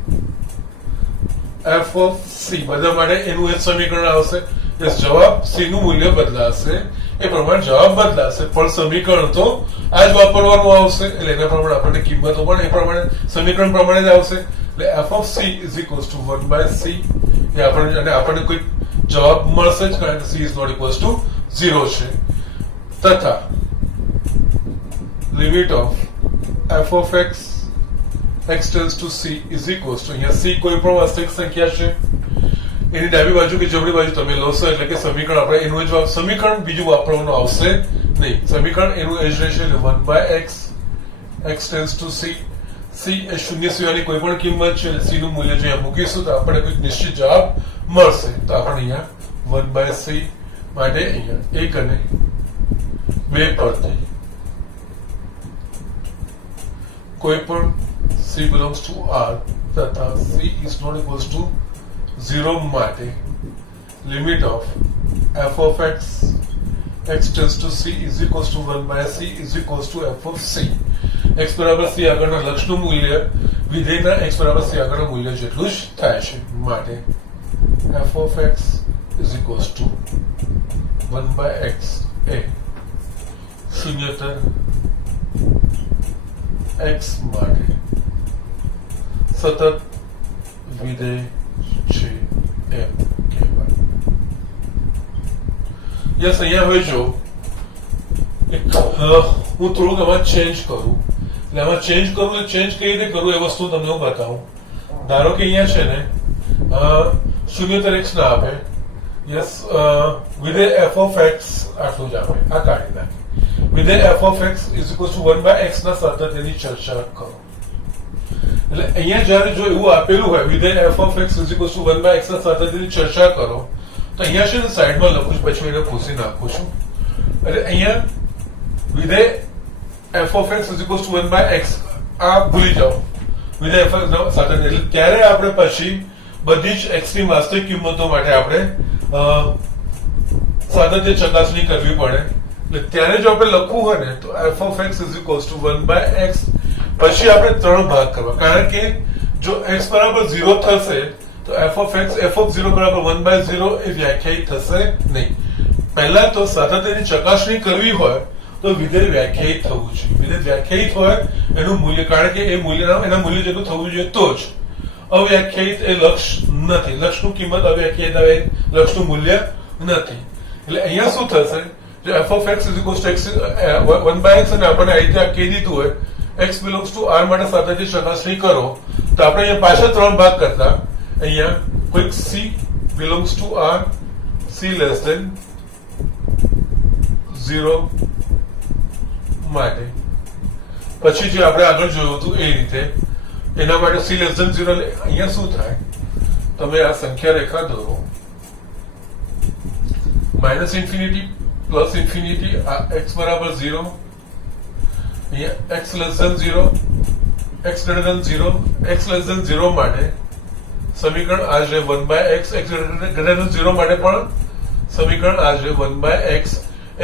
f of c બધા માટે એનું એ સમીકરણ આવશે એ જવાબ c નું મૂલ્ય બદલાશે એ પ્રમાણે જવાબ બદલાશે પણ સમીકરણ તો આ જ વાપરવાનું આવશે એટલે એના પ્રમાણે આપણને કિંમતો પણ એ પ્રમાણે સમીકરણ પ્રમાણે જ આવશે એટલે f of c is equals to 1 by c એ આપણને કોઈ જવાબ મળશે જ કારણ કે c is not equals to 0 છે તથા limit of f of x x tends to c is equals to અહીંયા c કોઈ પણ વાસ્તવિક સંખ્યા છે એની ડાબી બાજુ કે જમણી બાજુ તમે લોશો એટલે કે સમીકરણ આપણે એનું જ સમીકરણ બીજું વાપરવાનું આવશે નહીં સમીકરણ એનું એ જ રહેશે એટલે 1 by x x tends to c c એ શૂન્ય સિવાયની કોઈ પણ કિંમત છે c નું મૂલ્ય જો અહીંયા મૂકીશું તો આપણને કોઈ નિશ્ચિત જવાબ મળશે તો આપણે અહીંયા 1 by c માટે અહીંયા 1 અને 2 પરથી કોઈ પણ c belongs to r તથા c is not equals to 0 માટે limit of f of x x tends to c is equals to 1 by c is equals to f of c x બરાબર c આગળના લક્ષનું મૂલ્ય વિધેયના x બરાબર c આગળના મૂલ્ય જેટલું જ થાય છે માટે f of x is equals to 1 by x A શૂન્યતર x માટે સતત વિધેય છે એમ કહેવાય યસ અહીંયા હવે જો હું થોડુંક આમાં ચેન્જ કરું એટલે આમાં ચેન્જ કરું એટલે ચેન્જ કઈ રીતે કરું એ વસ્તુ તમને હું બતાવું ધારો કે અહીંયા છે ને શૂન્યતર x ના આપે યસ વિધેય f of x આટલું જ આપે આ કાઢી નાખે વિધેય f of x is equal to 1 by x ના સાતત્યની ચર્ચા કરો એટલે અહીંયા જ્યારે જો એવું આપેલું હોય વિધેય f of x is equal to 1 by x ના સાતત્યની ચર્ચા કરો તો અહીંયા છે ને સાઈડમાં લખું છું પછી એને ભૂસી નાખું છું એટલે અહીંયા વિધેય f of x is equal to 1 by x આ ભૂલી જાઓ વિધેય f ના સાતત્ય એટલે ત્યારે આપણે પછી બધી જ x ની વાસ્તવિક કિંમતો માટે આપણે સાતત્ય ચકાસણી કરવી પડે એટલે ત્યારે જો આપણે લખવું હોય ને તો f of x is equals to 1 by x પછી આપણે 3 ભાગ કરવા કારણ કે જો x બરાબર 0 થશે તો f of x f of 0 બરાબર 1 by 0 એ વ્યાખ્યાયિત થશે નહીં પહેલા તો સાતત્યની ચકાસણી કરવી હોય તો વિધેય વ્યાખ્યાયિત થવું જોઈએ વિધેય વ્યાખ્યાયિત હોય એનું મૂલ્ય કારણ કે એ મૂલ્ય એના મૂલ્ય જેટલું થવું જોઈએ તો જ અવ્યાખ્યાયિત એ લક્ષ નથી લક્ષનું કિંમત અવ્યાખ્યાયિત આવે લક્ષનું મૂલ્ય નથી એટલે અહીંયા શું થશે જો f of x is equals to x 1 by x અને આપણે આ રીતે કહી દીધું હોય x belongs to r માટે સાતત્ય ચકાસણી કરો તો આપણે અહીંયા પાછા 3 ભાગ કરતા અહીંયા કોઈક c belongs to r c less than 0 માટે પછી જે આપણે આગળ જોયું હતું એ રીતે એના માટે c less than 0 અહીંયા શું થાય તમે આ સંખ્યા રેખા દોરો minus infinity plus infinity x બરાબર 0 અહીંયા x less than 0 x greater than 0 x less than 0 માટે સમીકરણ આ છે 1 by x x greater than 0 માટે પણ સમીકરણ આ છે 1 by x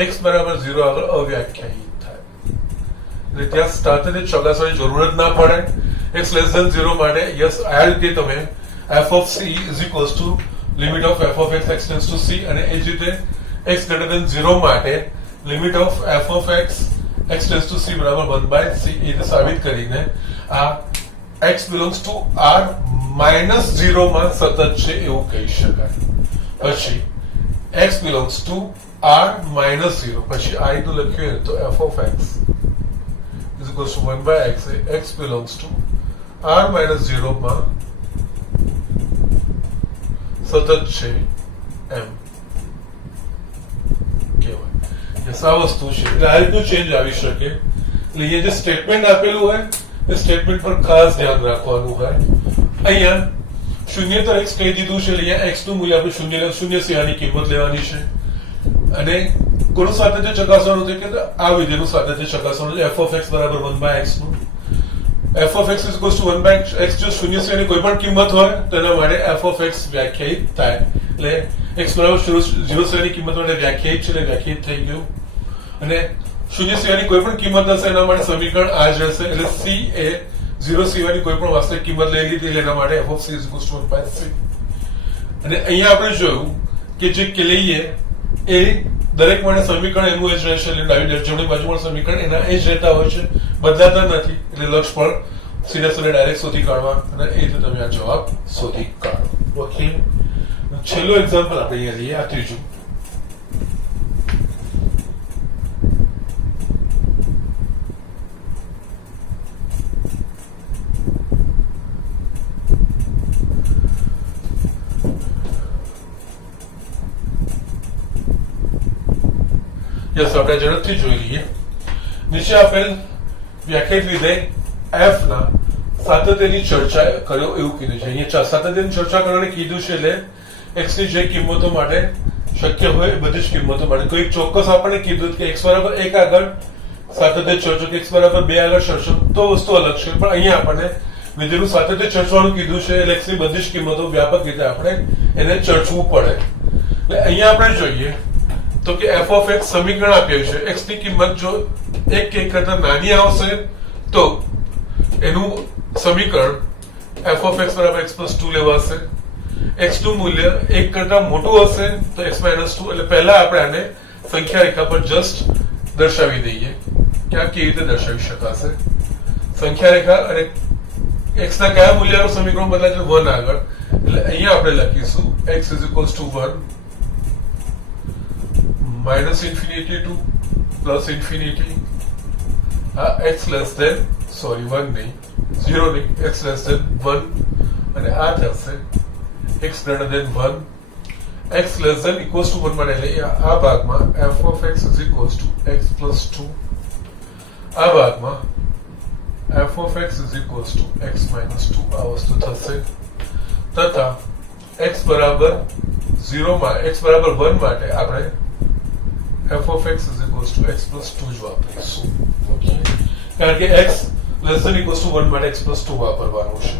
x બરાબર 0 આગળ અવ્યાખ્યાયિત થાય એટલે ત્યાં સાતત્ય ચકાસવાની જરૂર જ ના પડે x less than 0 માટે યસ આ રીતે તમે f of c is equals to limit of f of x x tends to c અને એ જ રીતે x greater than 0 માટે limit of f of x x tends to c બરાબર 1 by c એ સાબિત કરીને આ x belongs to r minus 0 માં સતત છે એવું કહી શકાય. પછી x belongs to r minus 0 પછી I તો લખ્યું તો f of x is equals to 1 by x. x belongs to r minus 0 માં સતત છે એમ કહેવાય. આ વસ્તુ છે એટલે આ રીતનું ચેન્જ આવી શકે. એટલે અહીંયા જે સ્ટેટમેન્ટ આપેલું હોય એ સ્ટેટમેન્ટ પર ખાસ ધ્યાન રાખવાનું હોય. અહીંયા શૂન્યતર x કહી દીધું છે એટલે અહીંયા x નું મૂલ્ય આપણે શૂન્ય સિવાયની કિંમત લેવાની છે. અને કોનું સાતત્ય ચકાસવાનું છે કે આ વિધેયનું સાતત્ય ચકાસવાનું છે. f of x બરાબર 1 by x નું f of x is equals to 1 by x જો શૂન્ય સિવાયની કોઈ પણ કિંમત હોય તો એના માટે f of x વ્યાખ્યાયિત થાય. એટલે x બરાબર 0 સિવાયની કિંમત માટે વ્યાખ્યાયિત છે એટલે વ્યાખ્યાયિત થઈ ગયું. અને શૂન્ય સિવાયની કોઈ પણ કિંમત હશે એના માટે સમીકરણ આ જ રહેશે. એટલે c એ 0 સિવાયની કોઈ પણ વાસ્તવિક કિંમત લઈ લીધી એટલે એના માટે f of c is equals to 1 by c. અને અહીંયા આપણે જોયું કે જે કે લઈએ એ દરેક માટે સમીકરણ એનું એ જ રહેશે. એટલે ડાબી જમણી બાજુમાં સમીકરણ એના એ જ રહેતા હોય છે, બદલાતા નથી. એટલે લક્ષ પર સીધા ડાયરેક્ટ શોધી કાઢવા અને એ રીતે તમે આ જવાબ શોધી કાઢો. ઓકે, છેલ્લું એક્ઝામ્પલ આપણે અહીંયા લઈએ, આ ત્રીજું. યસ, આપણે ઝડપથી જોઈ લઈએ. નીચે આપેલ વ્યાખ્યાયિત વિધેય f ના સાતત્યની ચર્ચા કર્યો એવું કીધું છે. અહીંયા સાતત્યની ચર્ચા કરવાનું કીધું છે એટલે x ની જે કિંમતો માટે શક્ય હોય એ બધી જ કિંમતો માટે કોઈ ચોક્કસ આપણને કીધું કે x બરાબર 1 આગળ સાતત્ય ચર્ચો કે x બરાબર 2 આગળ ચર્ચો તો વસ્તુ અલગ છે. પણ અહીંયા આપણને વિધેયનું સાતત્ય ચર્ચવાનું કીધું છે એટલે x ની બધી જ કિંમતો વ્યાપક રીતે આપણે એને ચર્ચવું પડે. એટલે અહીંયા આપણે જોઈએ તો કે f of x સમીકરણ આપ્યું છે. x ની કિંમત જો 1 કે 1 કરતા નાની આવશે તો એનું સમીકરણ f of x બરાબર x plus 2 લેવાશે. x નું મૂલ્ય 1 કરતા મોટું હશે તો x minus 2. એટલે પહેલા આપણે આને સંખ્યા રેખા પર જસ્ટ દર્શાવી દઈએ કે આ કેવી રીતે દર્શાવી શકાશે. સંખ્યા રેખા અને x ના કયા મૂલ્યનું સમીકરણ બદલાય છે 1 આગળ. એટલે અહીંયા આપણે લખીશું x is equals to 1 minus infinity to plus infinity. x less than 1 નહીં 0 નહીં x less than 1 અને આ થશે x greater than 1 x less than equals to 1 માટે એટલે આ ભાગમાં f of x is equals to x plus 2. આ ભાગમાં f of x is equals to x minus 2 આ વસ્તુ થશે. તથા x બરાબર 0 માં x બરાબર 1 માટે આપણે f of x is equals to x plus 2 જ વાપરીશું. ઓકે, કારણ કે x less than equals to 1 માટે x plus 2 વાપરવાનું છે.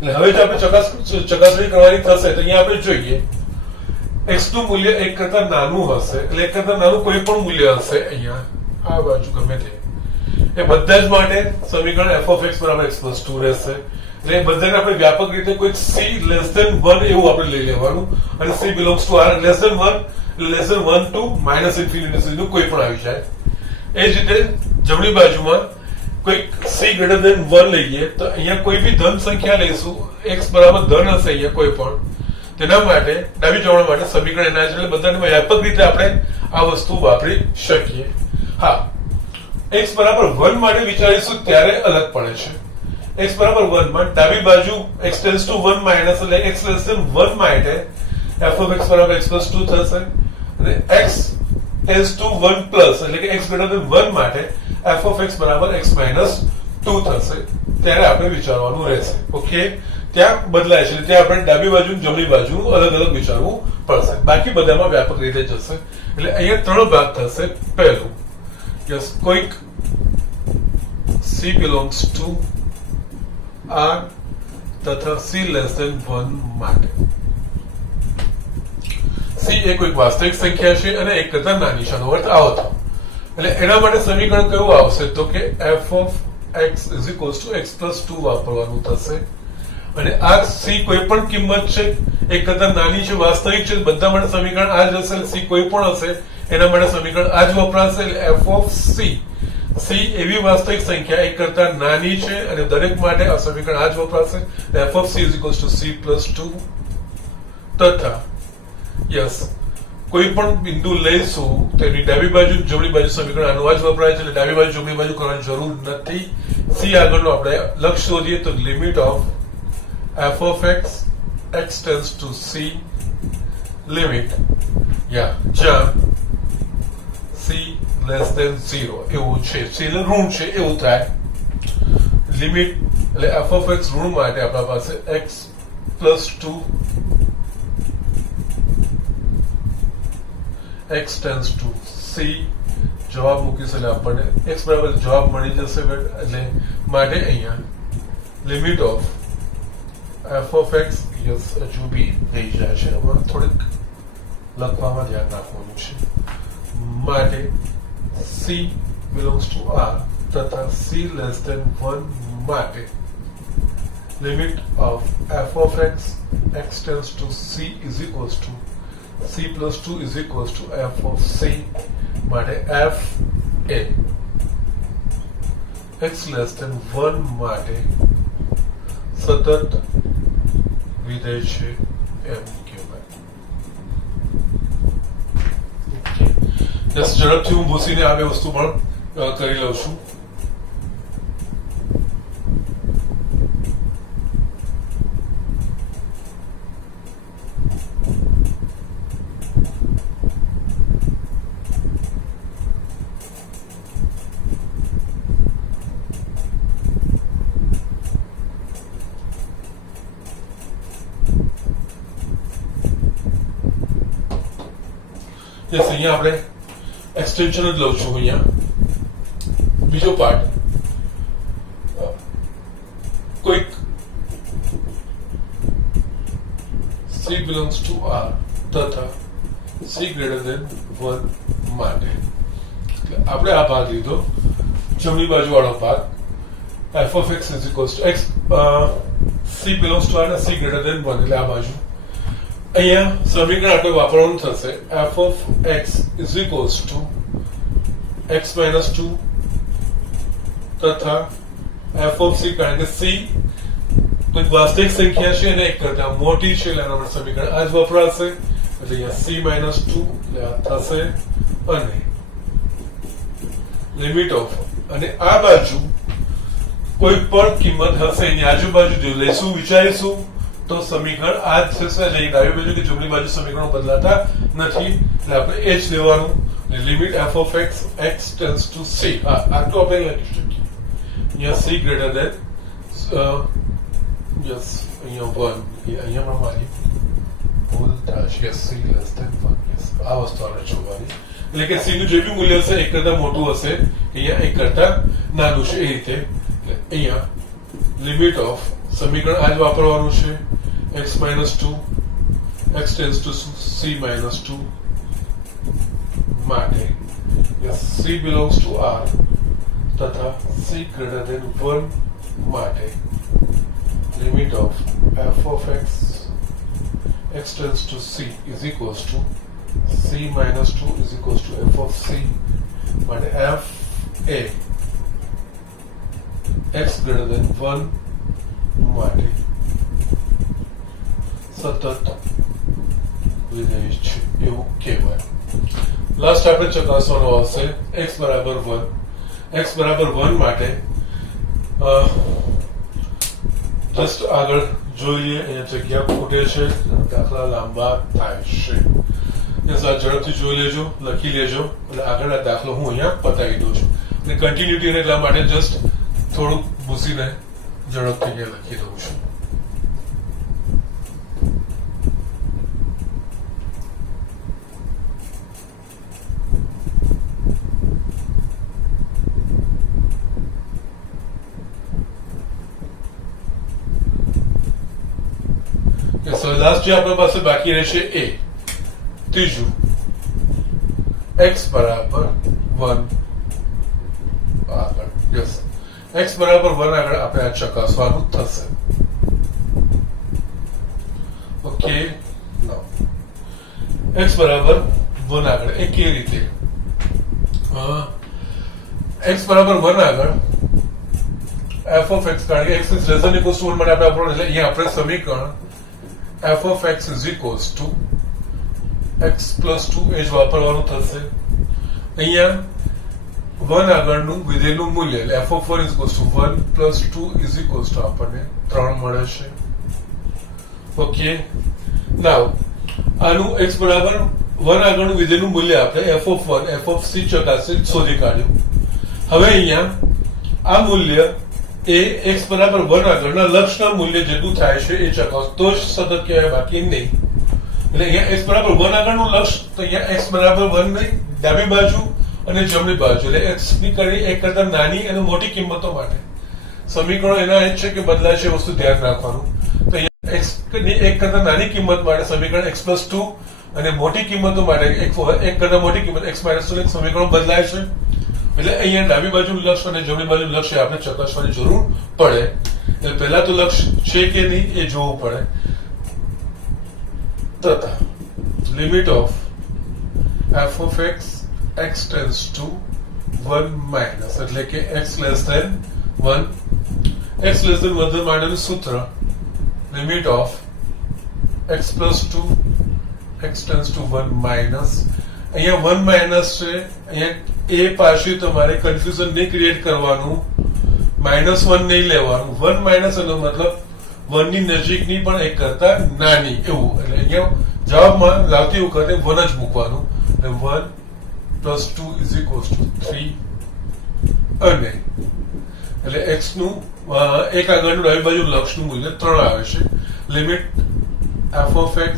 એટલે હવે જો આપણે ચકાસણી કરવાની થશે તો અહીંયા આપણે જોઈએ x નું મૂલ્ય 1 કરતા નાનું હશે એટલે 1 કરતા નાનું કોઈ પણ મૂલ્ય હશે અહીંયા આ બાજુ ગમે તે એ બધા જ માટે સમીકરણ f of x બરાબર x plus 2 રહેશે. એટલે એ બધાને આપણે વ્યાપક રીતે કોઈ c less than 1 એવું આપણે લઈ લેવાનું અને c belongs to r less than 1 less than 1 to minus infinity સુધીનું કોઈ પણ આવી જાય. એ જ રીતે જમણી બાજુમાં કોઈ c greater than 1 લઈએ તો અહીંયા કોઈ બી ધન સંખ્યા લઈશું x બરાબર ધન હશે અહીંયા કોઈ પણ તેના માટે ડાબી જમણા માટે સમીકરણ એના જ એટલે બધાને વ્યાપક રીતે આપણે આ વસ્તુ વાપરી શકીએ. હા, x બરાબર 1 માટે વિચારીશું ત્યારે અલગ પડે છે. x બરાબર 1 માં ડાબી બાજુ x tends to 1 minus એટલે x less than 1 માટે f of x બરાબર x plus 2 થશે અને x tends to 1 plus એટલે કે x greater than 1 માટે f of x બરાબર x minus 2 થશે. ત્યારે આપણે વિચારવાનું રહેશે. ઓકે, ત્યાં બદલાય છે ત્યાં આપણે ડાબી બાજુ જમણી બાજુ અલગ અલગ વિચારવું પડશે. બાકી બધામાં વ્યાપક રીતે જશે. એટલે અહીંયા 3 ભાગ થશે. પહેલું યસ કોઈક c belongs to r તથા c less than 1 માટે c એ કોઈક વાસ્તવિક સંખ્યા છે અને 1 કરતા નાની છે. આનો અર્થ આવો થાય. એટલે એના માટે સમીકરણ કયું આવશે તો કે f of x is equals to x plus 2 વાપરવાનું થશે. અને આ c કોઈ પણ કિંમત છે 1 કરતા નાની છે વાસ્તવિક છે બધા માટે સમીકરણ આ જ હશે. c કોઈ પણ હશે એના માટે સમીકરણ આ જ વપરાશે. એટલે f of c સી એવી વાસ્તવિક સંખ્યા એક કરતા નાની છે અને દરેક માટે આ સમીકરણ આ જ વપરાશે F of she is equals to C plus 2 તથા યસ કોઈ પણ બિંદુ લઈશું તેની ડાબી બાજુ જમણી બાજુ સમીકરણ આનું આ જ વપરાય છે એટલે ડાબી બાજુ જમણી બાજુ કરવાની જરૂર નથી સી આગળનો આપણે લક્ષ શોધીએ તો limit of F of x x tends to C limit જ્યાં સી લેસ ધેન 0 એવું છે સી એટલે ઋણ છે એવું થાય લિમિટ એટલે એફ ઓફ એક્સ ઋણ માટે આપણા પાસે x plus 2 x tends to C જવાબ મૂકીશ એટલે આપણને એક્સ બરાબર જવાબ મળી જશે એટલે માટે અહીંયા limit of F of x yes હજુ બી થઈ જાય છે હમણાં થોડીક લખવામાં ધ્યાન રાખવાનું છે માટે સી બિલોંગ્સ ટુ આર તથા સી લેસ ધેન 1 માટે limit of F of x x tends to she is equals to c plus 2 is equals to f of c માટે f a x less than 1 માટે સતત વિધેય છે એમ કહેવાય ઝડપથી હું ભૂસીને આ બે વસ્તુ પણ કરી લઉં છું યસ અહીંયા આપણે એક્સટેન્શન જ લઉં છું અહીંયા બીજો પાર્ટ કોઈક c belongs to r તથા c greater than 1 માટે આપણે આ ભાગ લીધો જમણી બાજુ વાળો ભાગ f of x is equals to x c belongs to r અને c greater than 1 એટલે આ બાજુ અહીંયા સમીકરણ આપણે વાપરવાનું થશે f of x is equals to x minus 2 તથા f of c કારણ કે c કોઈ વાસ્તવિક સંખ્યા છે અને એક કરતા મોટી છે એટલે આપણે સમીકરણ આ જ વપરાશે એટલે અહીંયા c minus 2 એટલે આ થશે અને લિમિટ ઓફ અને આ બાજુ કોઈ પણ કિંમત હશે એની આજુબાજુ જો લેશું વિચારીશું તો સમીકરણ આ જ થશે એટલે ડાબી બાજુ કે જમણી બાજુ સમીકરણો બદલાતા નથી એટલે આપણે એ જ લેવાનું limit f of x x tends to c આટલું આપણે લખી શકીએ અહીંયા c ગ્રેટર ધેન યસ અહીંયા 1 અહીંયા પણ મારી ભૂલ થશે yes c less than 1 yes આ વસ્તુ આપણે જોવાની એટલે કે c નું જે બી મૂલ્ય હશે એક કરતા મોટું હશે અહીંયા એક કરતા નાનું છે એ રીતે અહીંયા લિમિટ ઓફ સમીકરણ આ જ વાપરવાનું છે x minus 2 x tends to c minus 2 માટે yes c belongs to r તથા c greater than 1 માટે limit of f of x x tends to c is equals to c minus 2 is equals to f of c માટે f a x greater than 1 માટે સતત વિધેય છે એવું કહેવાય last આપણે ચકાસવાનો આવશે x બરાબર 1 x બરાબર 1 માટે જસ્ટ આગળ જોઈએ અહીંયા જગ્યા ખૂટે છે દાખલા લાંબા થાય છે ઝડપથી જોઈ લેજો લખી લેજો એટલે આગળ આ દાખલો હું અહીંયા પતાવી દઉં છું અને કન્ટિન્યુટી એટલા માટે જસ્ટ થોડુંક ભૂસીને ઝડપથી લખી દઉં છું લાસ્ટ જે આપણા પાસે બાકી રહેશે એ ત્રીજું x બરાબર 1 આગળ યસ x બરાબર 1 આગળ આપણે આ ચકાસવાનું થશે ઓકે નાઉ x બરાબર 1 આગળ એ કેવી રીતે x બરાબર 1 આગળ f of x, કારણ કે x is less than equals to 1 માટે આપણે વાપરવાનું, એટલે અહીંયા આપણે સમીકરણ f of x is equals to x plus 2 એ જ વાપરવાનું થશે. અહીંયા 1 આગળનું વિધેયનું મૂલ્ય એટલે f of 1 is equals to 1 plus 2 is equals to આપણને 3 મળે છે. ઓકે, નાઉ આનું x બરાબર 1 આગળનું વિધેયનું મૂલ્ય આપણે f of 1 f of c ચકાસી શોધી કાઢ્યું. હવે અહીંયા આ મૂલ્ય એ x બરાબર 1 આગળના લક્ષના મૂલ્ય જેટલું થાય છે એ ચકાસ તો જ સતત કહેવાય, બાકી નહીં. એટલે અહીંયા x બરાબર 1 આગળનું લક્ષ, તો અહીંયા x બરાબર 1 નહીં, ડાબી બાજુ અને જમણી બાજુ એટલે x ની કરી એક કરતા નાની અને મોટી કિંમતો માટે સમીકરણો એના જ છે કે બદલાય છે, વસ્તુ ધ્યાન રાખવાનું. તો અહીંયા x ની એક કરતા નાની કિંમત માટે સમીકરણ x plus 2 અને મોટી કિંમતો માટે એક કરતા મોટી કિંમત x minus 2 સમીકરણો બદલાય છે. એટલે અહીંયા ડાબી બાજુનું લક્ષ અને જમણી બાજુનું લક્ષ આપણે ચકાસવાની જરૂર પડે. એટલે પહેલા તો લક્ષ છે કે નહીં એ જોવું પડે. તથા limit of f of x x tends to 1 minus એટલે કે x less than 1 માટેનું સૂત્ર limit of x plus 2 x tends to 1 minus. અહીંયા 1 માઇનસ છે, અહીંયા એ પાછું તમારે કન્ફ્યુઝન નહીં ક્રિએટ કરવાનું, -1 નહીં લેવાનું. 1 માઇનસ એનો મતલબ 1 ની નજીકની પણ એક કરતા નાની એવું, એટલે અહીંયા જવાબમાં લાવતી વખતે 1 જ મૂકવાનું. એટલે 1 plus 2 is equals to 3 અને એટલે x નું એક આગળનું ડાબી બાજુ લક્ષનું મૂલ્ય 3 આવે છે. Limit f of x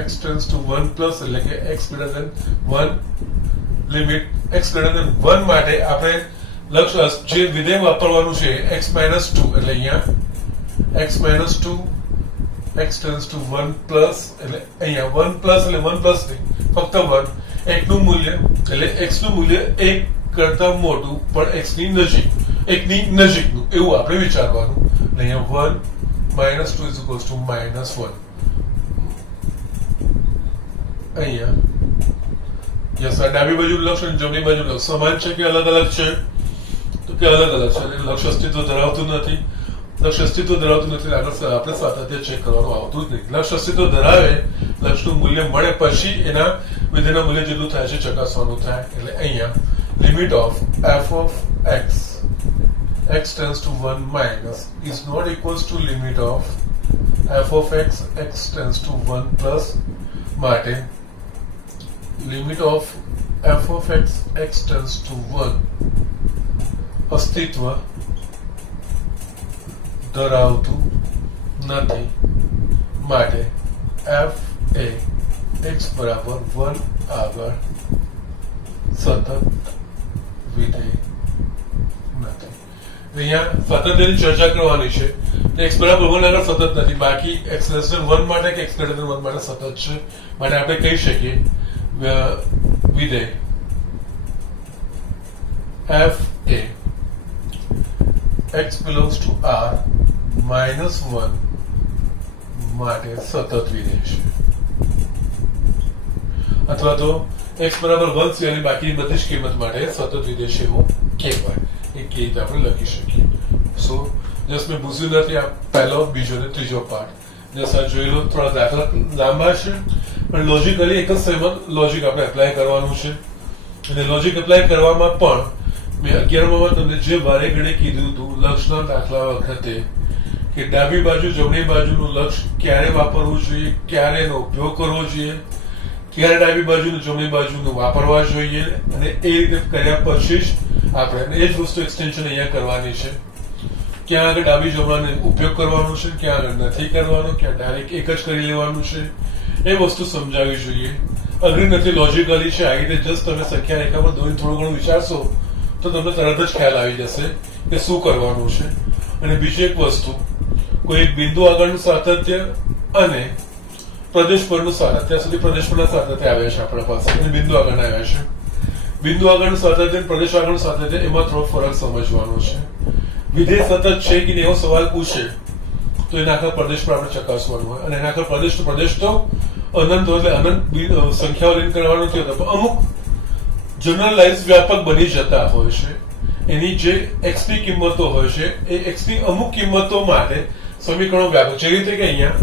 x tends to 1 plus એટલે કે x greater than 1 limit x greater than 1 માટે આપણે લક્ષ જે વિધેય વાપરવાનું છે x minus 2 એટલે અહીંયા x minus 2 x tends to 1 plus એટલે અહીંયા 1 plus એટલે 1 plus નહીં, ફક્ત 1 x નું મૂલ્ય એટલે x નું મૂલ્ય 1 કરતા મોટું પણ x ની નજીક, 1 ની નજીકનું એવું આપણે વિચારવાનું. એટલે અહીંયા 1 minus 2 is equals to -1. અહીંયા યસ, આ ડાબી બાજુ લક્ષ અને જમણી બાજુ લક્ષ સમાન છે કે અલગ અલગ છે? તો કે અલગ અલગ છે. લક્ષ અસ્તિત્વ ધરાવતું નથી. લક્ષ અસ્તિત્વ ધરાવતું નથી આગળ આપણે સાતત્ય ચેક કરવાનું આવતું જ નહીં. લક્ષ અસ્તિત્વ ધરાવે, લક્ષનું મૂલ્ય મળે પછી એના વિધેયના મૂલ્ય જેટલું થાય છે ચકાસવાનું થાય. એટલે અહીંયા limit of f of x x tends to 1 minus is not equals to limit of f of x x tends to 1 plus માટે limit of f of x x tends to 1 અસ્તિત્વ ધરાવતું નથી માટે f એ x બરાબર 1 આગળ સતત વિધેય નથી. અહીંયા સાતત્યની ચર્ચા કરવાની છે. x બરાબર 1 આગળ સતત નથી, બાકી x less than 1 માટે કે x greater than 1 માટે સતત છે. માટે આપણે કહી શકીએ વિધેય f A x belongs to r -1 માટે સતત વિધેય છે. અથવા તો x બરાબર 1 સિવાયની બાકીની બધી જ કિંમત માટે સતત વિધેય છે એવું કહેવાય. એ કે રીતે આપણે લખી શકીએ. સો જસ્ટ મેં પૂછ્યું નથી આ પહેલો, બીજો ને ત્રીજો પાર્ટ. જસ્ટ આ જોઈ લો. થોડા દાખલા લાંબા છે પણ લોજિકલી એક જ સેમ લોજિક આપણે એપ્લાય કરવાનું છે. અને લોજિક એપ્લાય કરવામાં પણ મેં 11માં તમને જે વારે ઘડે કીધું હતું લક્ષના દાખલા વખતે કે ડાબી બાજુ જમણી બાજુનું લક્ષ ક્યારે વાપરવું જોઈએ, ક્યારે એનો ઉપયોગ કરવો જોઈએ, ક્યારે ડાબી બાજુનું જમણી બાજુનું વાપરવા જોઈએ, અને એ રીતે કર્યા પછી જ આપણે એ જ વસ્તુ એક્સટેન્શન અહીંયા કરવાની છે. ક્યાં આગળ ડાબી જમણાને ઉપયોગ કરવાનો છે, ક્યાં આગળ નથી કરવાનો, ક્યાં ડાયરેક્ટ એક જ કરી લેવાનું છે, એ વસ્તુ સમજાવવી જોઈએ. અઘરી નથી, લોજિકલી છે. આ રીતે જસ્ટ તમે સંખ્યા રેખામાં દોરીને થોડું ઘણું વિચારશો તો તમને તરત જ ખ્યાલ આવી જશે કે શું કરવાનું છે. અને બીજી એક વસ્તુ, કોઈ એક બિંદુ આગળનું સાતત્ય અને પ્રદેશ પરનું સાતત્ય, અત્યાર સુધી પ્રદેશ પરના સાતત્ય આવ્યા છે આપણા પાસે અને બિંદુ આગળના આવ્યા છે. બિંદુ આગળનું સાતત્ય અને પ્રદેશ આગળનું સાતત્ય એમાં થોડો ફરક સમજવાનો છે. વિધેય સતત છે કે એવો સવાલ પૂછે તો એના આખા પ્રદેશ પર આપણે ચકાસવાનું હોય. અને એના આખા પ્રદેશ તો અનંત એટલે અનંત સંખ્યાઓ લઈને કરવાનો નથી હોતો, પણ અમુક જનરલાઇઝ વ્યાપક બની જતા હોય છે. એની જે x ની કિંમતો હોય છે એ x ની અમુક કિંમતો માટે સમીકરણો વ્યાપક છે. એ રીતે કે અહીંયા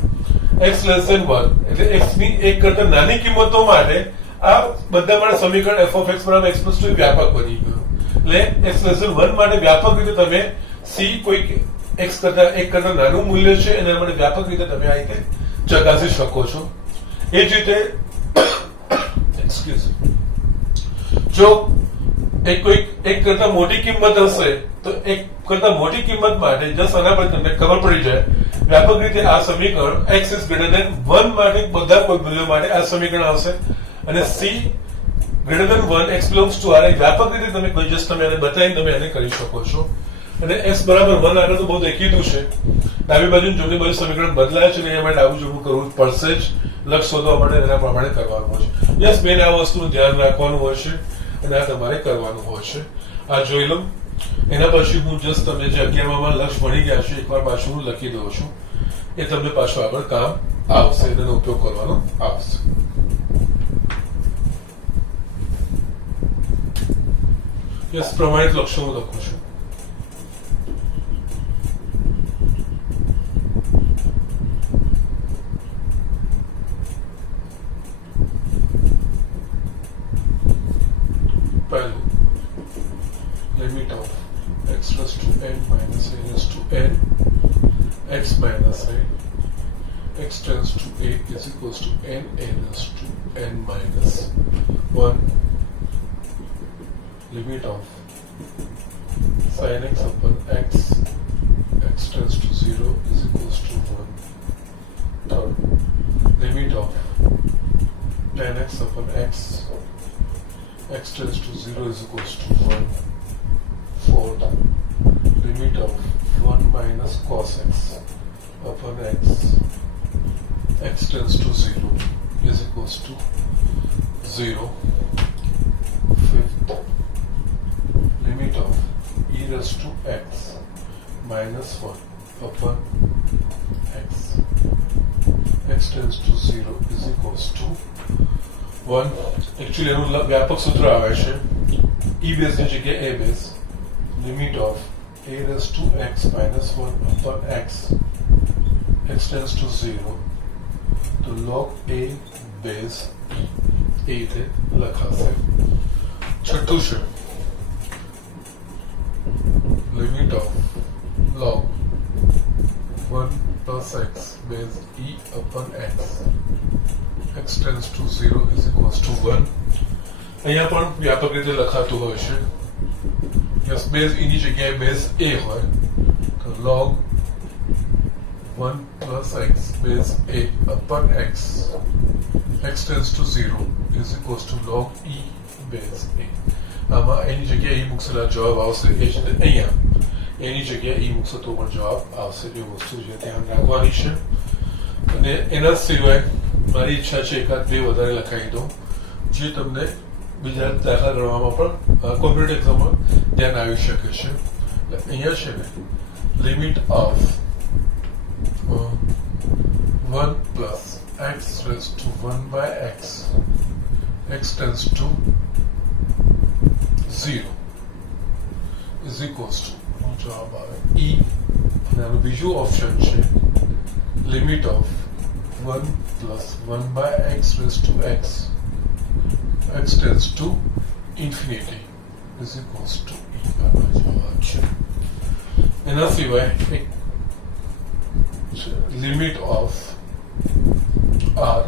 x લેસ ધેન 1 એટલે x ની એક કરતા નાની કિંમતો માટે આ બધા માટે સમીકરણ f of x બરાબર x plus 2 વ્યાપક બની ગયું. એટલે x લેસ ધેન 1 માટે વ્યાપક રીતે તમે c કોઈ x કરતા એક કરતા નાનું મૂલ્ય છે એના માટે વ્યાપક રીતે તમે આ રીતે ચકાસી શકો છો. એ જ રીતે જો કોઈ એક કરતા મોટી કિંમત હશે તો એક કરતા મોટી કિંમત માટે જસ્ટ આના પર તમને ખબર પડી જાય વ્યાપક રીતે આ સમીકરણ x is greater than 1 માટે બધા કોઈ મૂલ્યો માટે આ સમીકરણ આવશે અને c greater than 1 x belongs to r વ્યાપક રીતે તમે કોઈ જસ્ટ તમે આને બતાવીને તમે આને કરી શકો છો. અને x બરાબર 1 આગળ તો બહુ દેખીતું છે. ડાબી બાજુ જમણી બાજુ સમીકરણ બદલાય છે અને એમાં ડાબું જમણું કરવું પડશે જ. લક્ષ શોધવા માટે એના પ્રમાણે કરવાનું હોય છે. યસ મેન આ વસ્તુનું ધ્યાન રાખવાનું હોય છે અને આ તમારે કરવાનું હોય છે. આ જોઈ લો. એના પછી હું જસ્ટ તમે જે 11માં લક્ષ ભણી ગયા છે એકવાર પાછું હું લખી દઉં છું. એ તમને પાછું આગળ કામ આવશે, એનો ઉપયોગ કરવાનો આવશે. યસ પ્રમાણિત લક્ષો હું લખું છું. પહેલું limit of x raised to n minus a raised to n x minus a x tends to a is equals to n a raised to n minus 1 limit of sin x upon x x tends to 0 is equals to 1. Third limit of tan x upon x x tends to 0 is equals to 1. Fourth, limit of 1 minus cos x upon x x tends to 0 is equals to 0. Fifth, limit of e raised to x minus 1 upon x x tends to 0 is equals to 1. Actually એનું વ્યાપક સૂત્ર આવે છે e base ની જગ્યાએ a base. Limit of a raised to x minus 1 upon x x tends to 0 તો log a base e એ રીતે લખાશે. છઠ્ઠું છે limit of log 1 plus x base e upon x x tends to 0 is equals to 1. અહીંયા પણ વ્યાપક રીતે લખાતું હોય છે. યસ બેઝ e ની જગ્યાએ બેઝ a હોય તો log 1 plus x base a upon x x tends to 0 is equals to log e base a. આમાં એની જગ્યાએ e મૂકશેલા જવાબ આવશે. એ જ રીતે અહીંયા એની જગ્યાએ e મૂકશો તો પણ જવાબ આવશે. એ વસ્તુ જે ધ્યાન રાખવાની છે. અને એના સિવાય મારી ઈચ્છા છે એકાદ બે વધારે લખાઈ દઉં જે તમને બીજા દાખલા ગણવામાં પણ કોમ્પ્યુટર એક્ઝામમાં ધ્યાન આવી શકે છે. અહીંયા છે ને limit of 1 plus x raised to 1 by x x tends to 0 is equals to જવાબ આવે e. અને આનું બીજું ઓપ્શન છે limit of 1 plus 1 by x raised to x x tends to infinity is equals to e. આનો જવાબ છે. એના સિવાય એક limit of r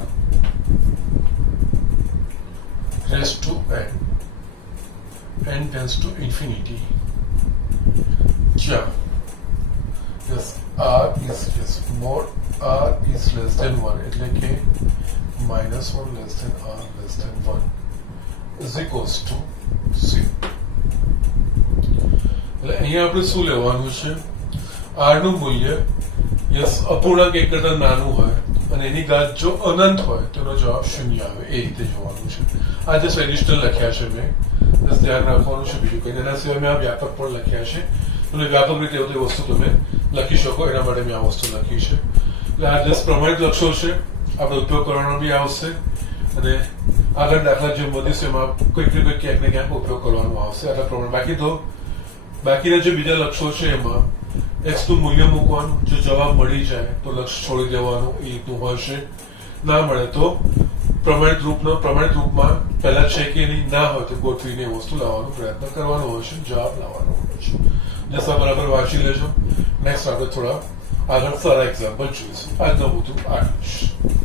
raised to n tends to infinity જ્યાં yes r is yes more r is less than 1 એટલે કે minus 1 less than r less than 1 is equals to 0. એટલે અહીંયા આપણે શું લેવાનું છે r નું મૂલ્ય યસ અપૂર્ણાંક એક કરતા નાનું હોય અને એની ઘાત જો અનંત હોય તેનો જવાબ શૂન્ય આવે. એ રીતે જોવાનું છે. આ જે એડિશનલ લખ્યા છે મેં બસ ધ્યાન રાખવાનું છે. બીજું કંઈ એના સિવાય મેં આ વ્યાપક પણ લખ્યા છે. તમે વ્યાપક રીતે એવી વસ્તુ તમે લખી શકો એના માટે મેં આ વસ્તુ લખી છે. એટલે આ 10 પ્રમાણિત લક્ષો છે. આપણે ઉપયોગ કરવાનો બી આવશે અને આગળ દાખલા જે વધીશું એમાં કોઈક ને કોઈક ક્યાંક ને ક્યાંક ઉપયોગ કરવાનો આવશે. આટલા પ્રમાણે બાકી તો બાકીના જે બીજા લક્ષ્યો છે એમાં એક્સ નું મૂલ્ય મૂકવાનું, જો જવાબ મળી જાય તો લક્ષ્ય છોડી દેવાનું એ રીતનું હશે. ના મળે તો પ્રમાણિત રૂપમાં પહેલા છે કે નહીં, ના હોય તો ગોઠવીને એ વસ્તુ લાવવાનો પ્રયત્ન કરવાનો હશે, જવાબ લાવવાનો હશે. જસા બરાબર વાંચી લેજો. નેક્સ્ટ આપણે થોડા આગળ સારા એક્ઝામ્પલ જોઈશું. આજનો બધું આટલું જ.